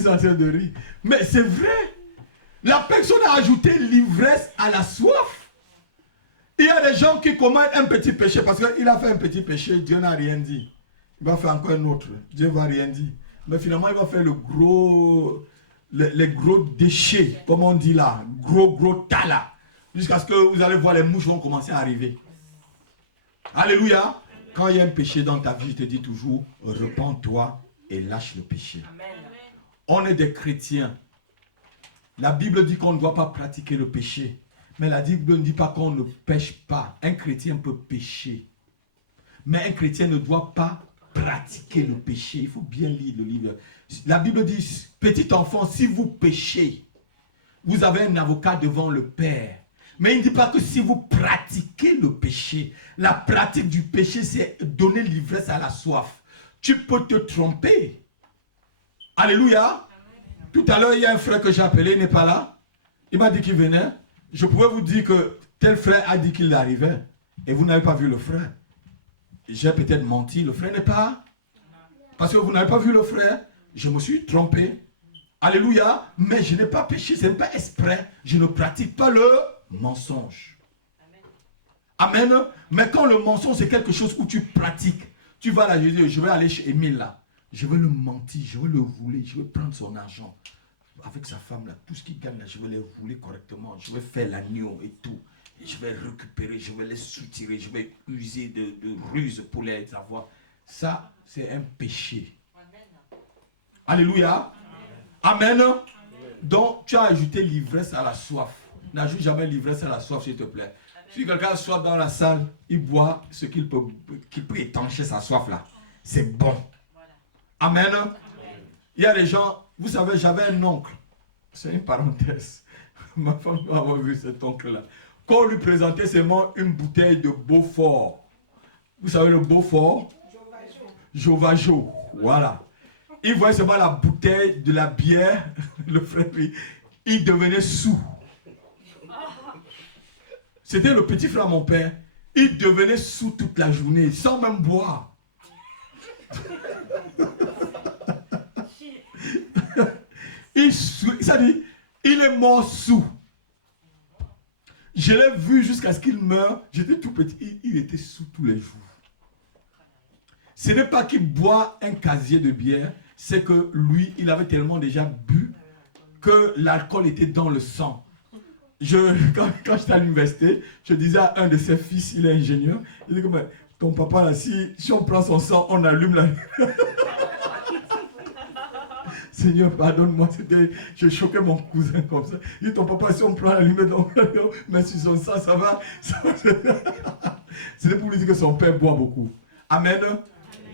est en train de rire. Mais c'est vrai. La personne a ajouté l'ivresse à la soif. Il y a des gens qui commettent un petit péché parce qu'il a fait un petit péché, Dieu n'a rien dit. Il va faire encore un autre, Dieu ne va rien dire. Mais finalement, il va faire les gros déchets, comme on dit là, gros tas. Jusqu'à ce que vous allez voir les mouches vont commencer à arriver. Alléluia. Quand il y a un péché dans ta vie, je te dis toujours, repens-toi et lâche le péché. Amen. On est des chrétiens. La Bible dit qu'on ne doit pas pratiquer le péché. Mais la Bible ne dit pas qu'on ne pêche pas. Un chrétien peut pécher. Mais un chrétien ne doit pas pratiquer le péché. Il faut bien lire le livre. La Bible dit, petit enfant, si vous péchez, vous avez un avocat devant le Père. Mais il ne dit pas que si vous pratiquez le péché, la pratique du péché, c'est donner l'ivresse à la soif. Tu peux te tromper. Alléluia. Tout à l'heure, il y a un frère que j'ai appelé, il n'est pas là. Il m'a dit qu'il venait. Je pourrais vous dire que tel frère a dit qu'il arrivait. Et vous n'avez pas vu le frère. J'ai peut-être menti, le frère n'est pas là. Parce que vous n'avez pas vu le frère. Je me suis trompé. Alléluia. Mais je n'ai pas péché, ce n'est pas exprès. Je ne pratique pas le mensonge. Amen. Mais quand le mensonge c'est quelque chose où tu pratiques, tu vas là, je vais aller chez Émile là, je vais le mentir, je vais le rouler, je vais prendre son argent avec sa femme là, tout ce qu'il gagne là, je vais les rouler correctement, je vais faire l'agneau et tout, et je vais récupérer, je vais les soutirer, je vais user de ruses pour les avoir. Ça c'est un péché. Alléluia. Amen. Donc tu as ajouté l'ivresse à la soif. N'ajoute jamais l'ivresse à la soif, s'il te plaît. Si quelqu'un soit dans la salle, il boit ce qu'il peut étancher sa soif là. C'est bon. Amen. Il y a des gens, vous savez, j'avais un oncle. C'est une parenthèse. Ma femme doit avoir vu cet oncle-là. Quand on lui présentait seulement une bouteille de Beaufort. Vous savez le Beaufort? Jovajo. Voilà. Il voyait seulement la bouteille de la bière. Le frère, il devenait saoul. C'était le petit frère, mon père. Il devenait saoul toute la journée, sans même boire. Ça dit, il est mort saoul. Je l'ai vu jusqu'à ce qu'il meure. J'étais tout petit. Il était saoul tous les jours. Ce n'est pas qu'il boit un casier de bière, c'est que lui, il avait tellement déjà bu que l'alcool était dans le sang. Quand j'étais à l'université, je disais à un de ses fils, il est ingénieur, il dit que ton papa là, si on prend son sang, on allume la... Seigneur, pardonne-moi, je choquais mon cousin comme ça. Il dit, ton papa, si on prend l'allumer dans mais si son sang, ça va. C'était pour lui dire que son père boit beaucoup. Amen.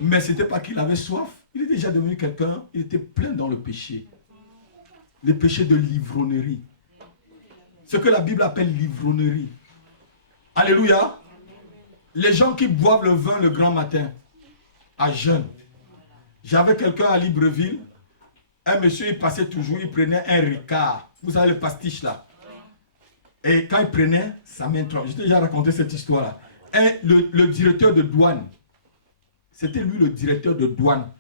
Mais ce n'était pas qu'il avait soif. Il est déjà devenu quelqu'un, il était plein dans le péché. Le péché de l'ivrognerie. Ce que la Bible appelle l'ivrognerie. Alléluia. Les gens qui boivent le vin le grand matin, à jeûne. J'avais quelqu'un à Libreville. Un monsieur, il passait toujours, il prenait un Ricard. Vous savez le pastiche là. Et quand il prenait, ça m'intrompe. J'ai déjà raconté cette histoire là. Le directeur de douane. C'était lui le directeur de douane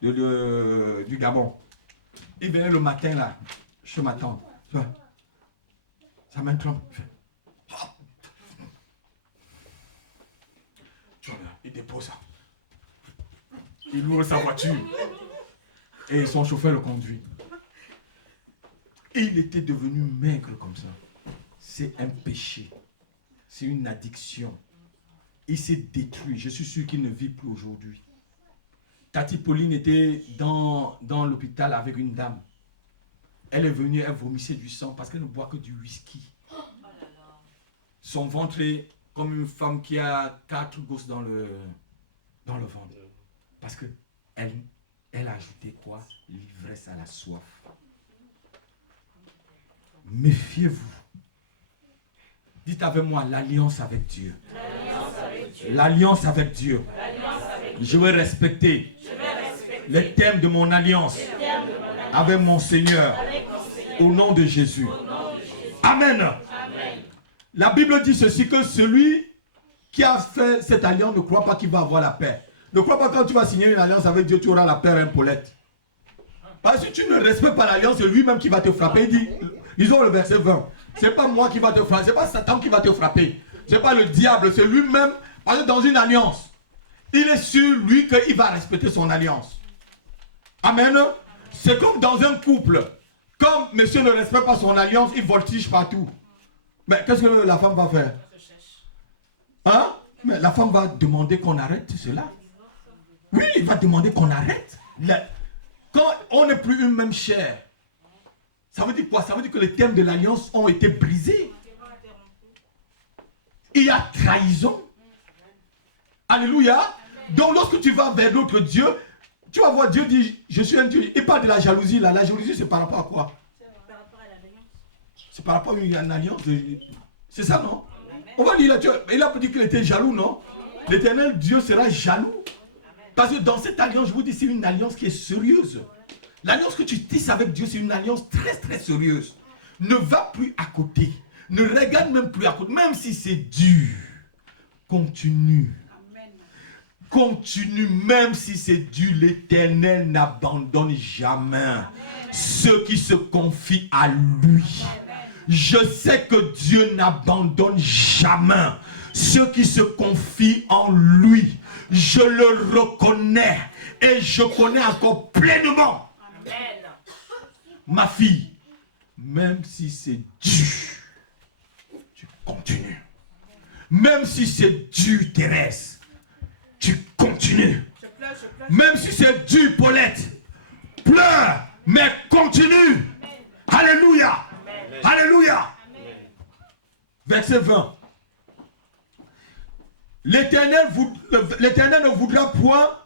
du Gabon. Il venait le matin là, je m'attends. Ça m'intrompe. Il dépose ça. Il ouvre sa voiture. Et son chauffeur le conduit. Il était devenu maigre comme ça. C'est un péché. C'est une addiction. Il s'est détruit. Je suis sûr qu'il ne vit plus aujourd'hui. Tati Pauline était dans l'hôpital avec une dame. Elle est venue, elle vomissait du sang parce qu'elle ne boit que du whisky. Son ventre est comme une femme qui a 4 gosses dans le ventre. Parce qu'elle a ajouté quoi? L'ivresse à la soif. Méfiez-vous. Dites avec moi, l'alliance avec Dieu. L'alliance avec Dieu. Je vais respecter les thèmes de mon alliance avec mon Seigneur. Au nom de Jésus. Amen. La Bible dit ceci, que celui qui a fait cette alliance ne croit pas qu'il va avoir la paix. Ne crois pas quand tu vas signer une alliance avec Dieu, tu auras la paix Paulette. Parce que si tu ne respectes pas l'alliance, c'est lui-même qui va te frapper. Il dit, lisons le verset 20. C'est pas moi qui va te frapper, c'est pas Satan qui va te frapper. C'est pas le diable, c'est lui-même. Parce que dans une alliance, il est sûr, lui, qu'il va respecter son alliance. Amen. C'est comme dans un couple. Comme monsieur ne respecte pas son alliance, il voltige partout. Mais qu'est-ce que la femme va faire? Hein? Mais la femme va demander qu'on arrête cela. Oui, il va demander qu'on arrête. Quand on n'est plus une même chair, ça veut dire quoi? Ça veut dire que les termes de l'alliance ont été brisés. Il y a trahison. Alléluia. Donc lorsque tu vas vers l'autre Dieu, tu vas voir Dieu dit, je suis un Dieu. Il parle de la jalousie là. La jalousie, c'est par rapport à quoi? C'est par rapport à une alliance. C'est ça, non? On va dire, il a dit qu'il était jaloux, non? L'Éternel Dieu sera jaloux. Parce que dans cette alliance, je vous dis, c'est une alliance qui est sérieuse. L'alliance que tu tisses avec Dieu, c'est une alliance très très sérieuse. Ne va plus à côté. Ne regarde même plus à côté. Même si c'est dur, continue. Continue, même si c'est dur, l'Éternel n'abandonne jamais ceux qui se confient à lui. Je sais que Dieu n'abandonne jamais ceux qui se confient en lui. Je le reconnais et je connais encore pleinement. Amen. Ma fille, même si c'est dur, tu continues. Même si c'est dur, Thérèse, tu continues. Même si c'est dur, Paulette, pleure, mais continue. Alléluia. Amen. Alléluia. Amen. Verset 20. L'Éternel ne voudra point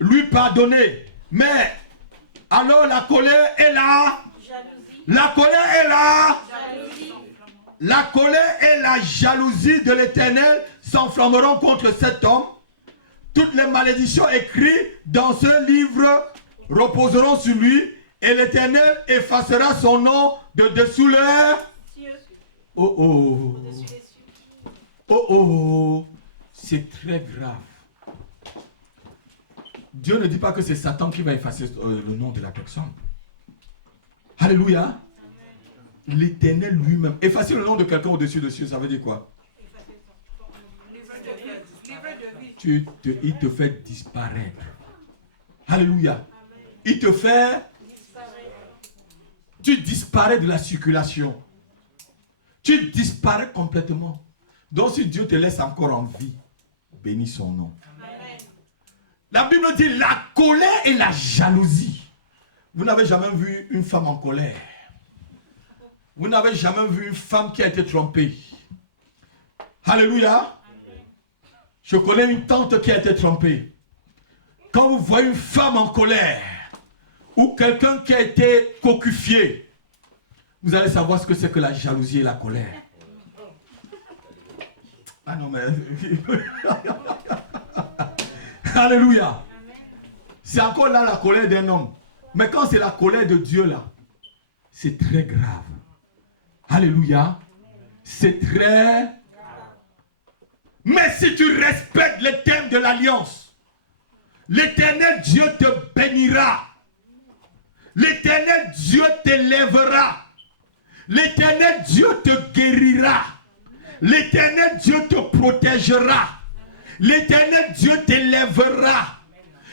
lui pardonner. Mais alors la colère est là. La colère est là. La colère et la jalousie de l'Éternel s'enflammeront contre cet homme. Toutes les malédictions écrites dans ce livre reposeront sur lui. Et l'Éternel effacera son nom de dessous leur. Oh oh. Oh oh. C'est très grave. Dieu ne dit pas que c'est Satan qui va effacer le nom de la personne. Alléluia. L'Éternel lui-même. Effacer le nom de quelqu'un au-dessus de cieux, ça veut dire quoi? Il te fait disparaître. Alléluia. Il te fait... Tu disparais de la circulation. Tu disparais complètement. Donc si Dieu te laisse encore en vie, bénis son nom. Amen. La Bible dit la colère et la jalousie. Vous n'avez jamais vu une femme en colère. Vous n'avez jamais vu une femme qui a été trompée. Alléluia. Amen. Je connais une tante qui a été trompée. Quand vous voyez une femme en colère, ou quelqu'un qui a été cocufié, vous allez savoir ce que c'est que la jalousie et la colère. Ah non mais... Alléluia. C'est encore là la colère d'un homme. Mais quand c'est la colère de Dieu là, c'est très grave. Alléluia. C'est très grave. Mais si tu respectes les thèmes de l'alliance, l'Éternel Dieu te bénira. L'Éternel Dieu t'élèvera. L'Éternel Dieu te guérira. L'Éternel Dieu te protégera. L'Éternel Dieu t'élèvera.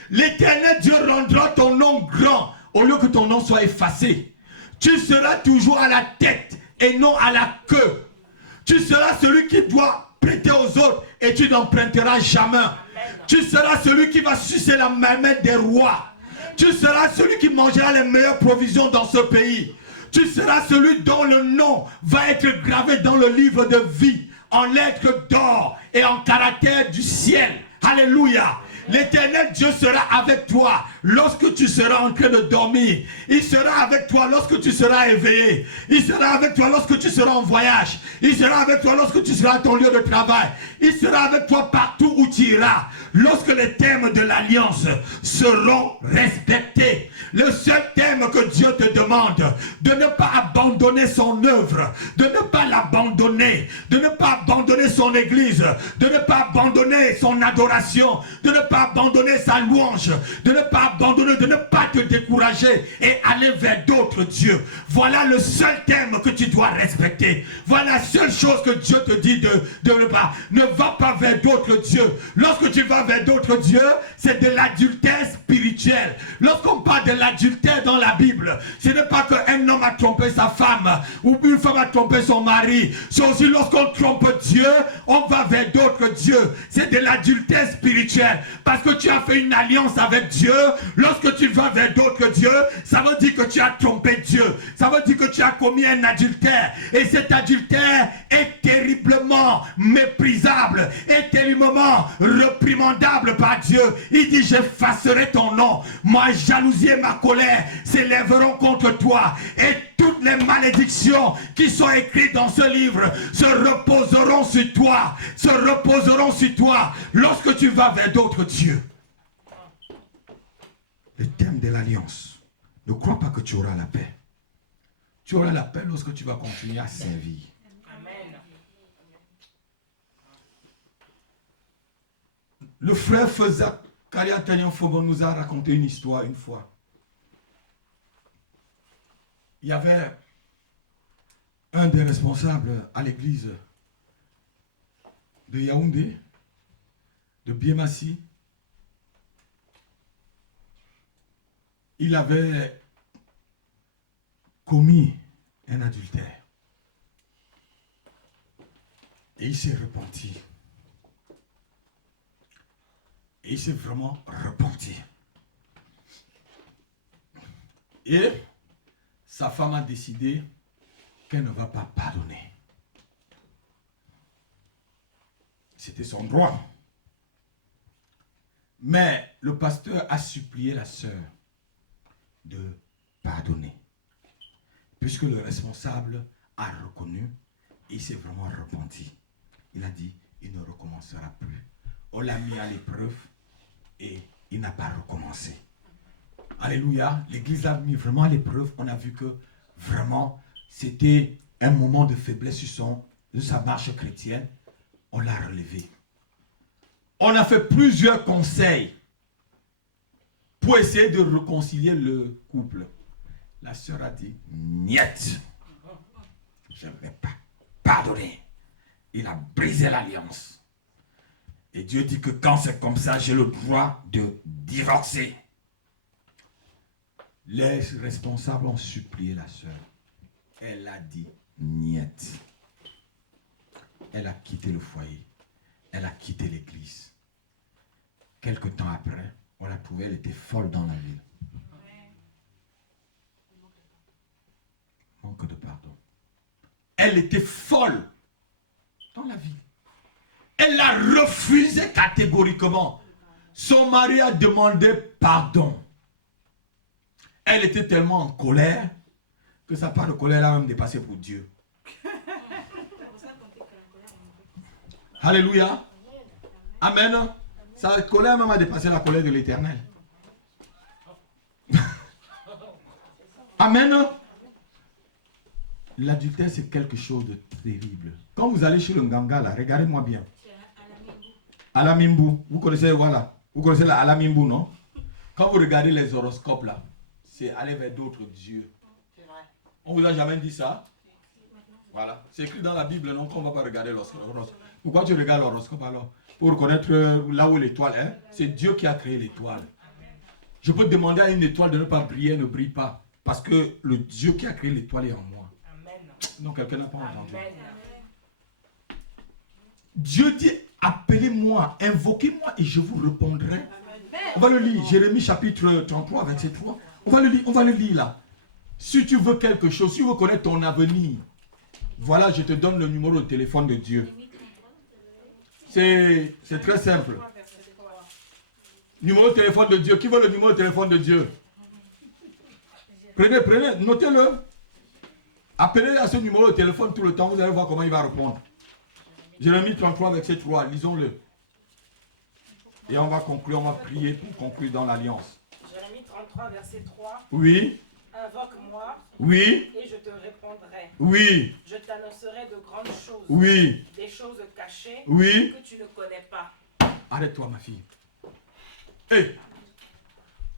L'Éternel Dieu rendra ton nom grand au lieu que ton nom soit effacé. Tu seras toujours à la tête et non à la queue. Tu seras celui qui doit prêter aux autres et tu n'emprunteras jamais. Tu seras celui qui va sucer la mamelle des rois. Tu seras celui qui mangera les meilleures provisions dans ce pays. Tu seras celui dont le nom va être gravé dans le livre de vie, en lettres d'or et en caractère du ciel. Alléluia. L'Éternel Dieu sera avec toi lorsque tu seras en train de dormir. Il sera avec toi lorsque tu seras éveillé. Il sera avec toi lorsque tu seras en voyage. Il sera avec toi lorsque tu seras à ton lieu de travail. Il sera avec toi partout où tu iras. Lorsque les thèmes de l'alliance seront respectés. Le seul thème que Dieu te demande, de ne pas abandonner son œuvre, de ne pas l'abandonner, de ne pas abandonner son église, de ne pas abandonner son adoration, de ne pas abandonner sa louange, de ne pas abandonner, de ne pas te décourager et aller vers d'autres dieux. Voilà le seul thème que tu dois respecter. Voilà la seule chose que Dieu te dit de ne pas. Ne va pas vers d'autres dieux. Lorsque tu vas vers d'autres dieux, c'est de l'adultère spirituel. Lorsqu'on parle de l'adultère dans la Bible, ce n'est pas qu'un homme a trompé sa femme ou une femme a trompé son mari. C'est aussi lorsqu'on trompe Dieu, on va vers d'autres dieux. C'est de l'adultère spirituel. Parce que tu as fait une alliance avec Dieu. Lorsque tu vas vers d'autres dieux, ça veut dire que tu as trompé Dieu. Ça veut dire que tu as commis un adultère. Et cet adultère est terriblement méprisable, est terriblement réprimandable par Dieu. Il dit, j'effacerai ton nom. Ma jalousie et ma colère s'élèveront contre toi. Et toutes les malédictions qui sont écrites dans ce livre se reposeront sur toi. Se reposeront sur toi lorsque tu vas vers d'autres dieux. Le thème de l'alliance. Ne crois pas que tu auras la paix. Tu auras la paix lorsque tu vas continuer à servir. Amen. Le frère Zakaria Tanyan Fobon nous a raconté une histoire une fois. Il y avait un des responsables à l'église de Yaoundé, de Biemassi. Il avait commis un adultère. Et il s'est repenti. Et il s'est vraiment repenti. Et sa femme a décidé qu'elle ne va pas pardonner. C'était son droit. Mais le pasteur a supplié la sœur de pardonner. Puisque le responsable a reconnu et il s'est vraiment repenti. Il a dit, il ne recommencera plus. On l'a mis à l'épreuve et il n'a pas recommencé. Alléluia. L'église l'a mis vraiment à l'épreuve. On a vu que vraiment c'était un moment de faiblesse sur sa marche chrétienne. On l'a relevé. On a fait plusieurs conseils pour essayer de réconcilier le couple. La sœur a dit, niet, je ne vais pas pardonner. Il a brisé l'alliance. Et Dieu dit que quand c'est comme ça, j'ai le droit de divorcer. Les responsables ont supplié la sœur. Elle a dit, niet. Elle a quitté le foyer. Elle a quitté l'église. Quelque temps après, on l'a trouvée, elle était folle dans la ville. Manque de pardon. Elle était folle dans la vie. Elle a refusé catégoriquement. Son mari a demandé pardon. Elle était tellement en colère que sa part de colère a même dépassé pour Dieu. Alléluia. Amen. Sa colère même a dépassé la colère de l'Éternel. Amen. L'adultère, c'est quelque chose de terrible. Quand vous allez chez le Nganga, là, regardez-moi bien. Alamimbu. Vous connaissez, voilà. Vous connaissez la Alamimbu, non? Quand vous regardez les horoscopes, là, c'est aller vers d'autres dieux. On vous a jamais dit ça? Voilà. C'est écrit dans la Bible, non? Qu'on ne va pas regarder l'horoscope. Pourquoi tu regardes l'horoscope alors? Pour reconnaître là où l'étoile est. C'est Dieu qui a créé l'étoile. Je peux demander à une étoile de ne pas briller, elle ne brille pas. Parce que le Dieu qui a créé l'étoile est en moi. Non, quelqu'un n'a pas entendu. Dieu dit, appelez-moi, invoquez-moi et je vous répondrai. On va le lire, Jérémie chapitre 33, verset 3. On va le lire là. Si tu veux quelque chose, si tu veux connaître ton avenir, voilà, je te donne le numéro de téléphone de Dieu. C'est très simple. Numéro de téléphone de Dieu. Qui veut le numéro de téléphone de Dieu? Prenez, notez-le. Appelez à ce numéro de téléphone tout le temps, vous allez voir comment il va répondre. Jérémie 33, verset 3, lisons-le. Et on va conclure, on va prier pour conclure dans l'alliance. Jérémie 33, verset 3. Oui. Invoque-moi. Oui. Et je te répondrai. Oui. Je t'annoncerai de grandes choses. Oui. Des choses cachées. Oui. Que tu ne connais pas. Arrête-toi, ma fille. Hé,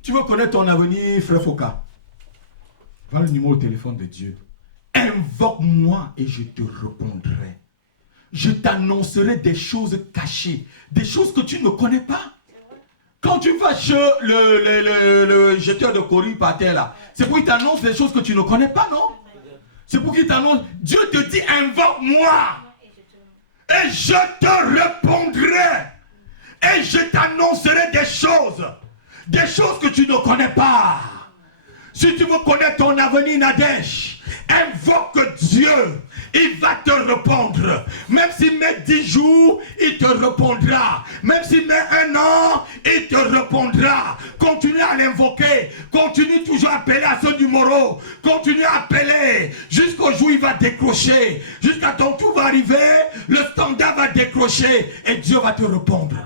tu veux connaître ton avenir, frère Foka? Voilà le numéro de téléphone de Dieu. Invoque-moi et je te répondrai. Je t'annoncerai des choses cachées, des choses que tu ne connais pas. Quand tu vas chez le jeteur de courrier par terre là, c'est pour qu'il t'annonce des choses que tu ne connais pas, non? C'est pour qu'il t'annonce. Dieu te dit invoque-moi et je te répondrai. Et je t'annoncerai des choses que tu ne connais pas. Si tu veux connaître ton avenir, Nadège, invoque Dieu. Il va te répondre. Même s'il met 10 jours, il te répondra. Même s'il met 1 an, il te répondra. Continue à l'invoquer. Continue toujours à appeler à ce numéro. Continue à appeler jusqu'au jour où il va décrocher. Jusqu'à ton tour va arriver, le standard va décrocher et Dieu va te répondre.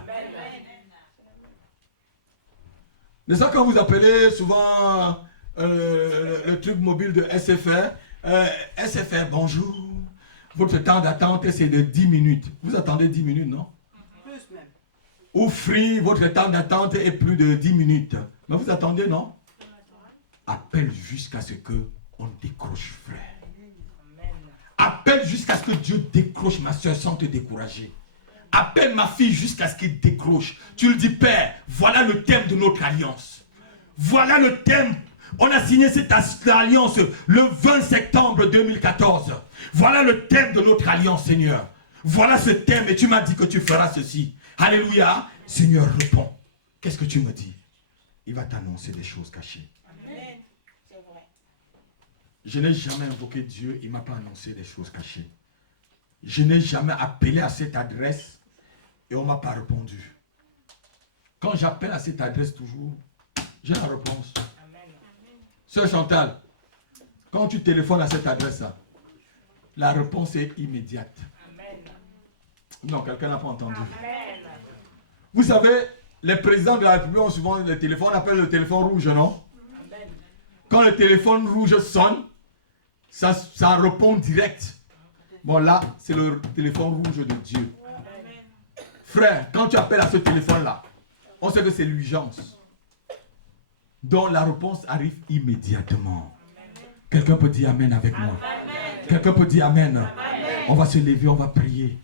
C'est ça quand vous appelez souvent le truc mobile de SFR. SFR, bonjour. Votre temps d'attente, c'est de 10 minutes. Vous attendez 10 minutes, non? Plus même. Ou Free, votre temps d'attente est plus de 10 minutes. Mais vous attendez, non? Appelle jusqu'à ce qu'on décroche, frère. Appelle jusqu'à ce que Dieu décroche, ma soeur, sans te décourager. Appelle ma fille jusqu'à ce qu'il décroche. Tu lui dis, Père, voilà le thème de notre alliance. Voilà le thème. On a signé cette alliance le 20 septembre 2014. Voilà le thème de notre alliance, Seigneur. Voilà ce thème et tu m'as dit que tu feras ceci. Alléluia. Seigneur, réponds. Qu'est-ce que tu me dis? Il va t'annoncer des choses cachées. Amen. C'est vrai. Je n'ai jamais invoqué Dieu, il ne m'a pas annoncé des choses cachées. Je n'ai jamais appelé à cette adresse et on ne m'a pas répondu. Quand j'appelle à cette adresse toujours, j'ai la réponse. Sœur Chantal, quand tu téléphones à cette adresse-là, la réponse est immédiate. Amen. Non, quelqu'un n'a pas entendu. Amen. Vous savez, les présidents de la République ont souvent le téléphone, on appelle le téléphone rouge, non? Amen. Quand le téléphone rouge sonne, ça répond direct. Bon là, c'est le téléphone rouge de Dieu. Amen. Frère, quand tu appelles à ce téléphone-là, on sait que c'est l'urgence. Donc la réponse arrive immédiatement. Quelqu'un peut dire Amen avec moi. Quelqu'un peut dire Amen. On va se lever, on va prier.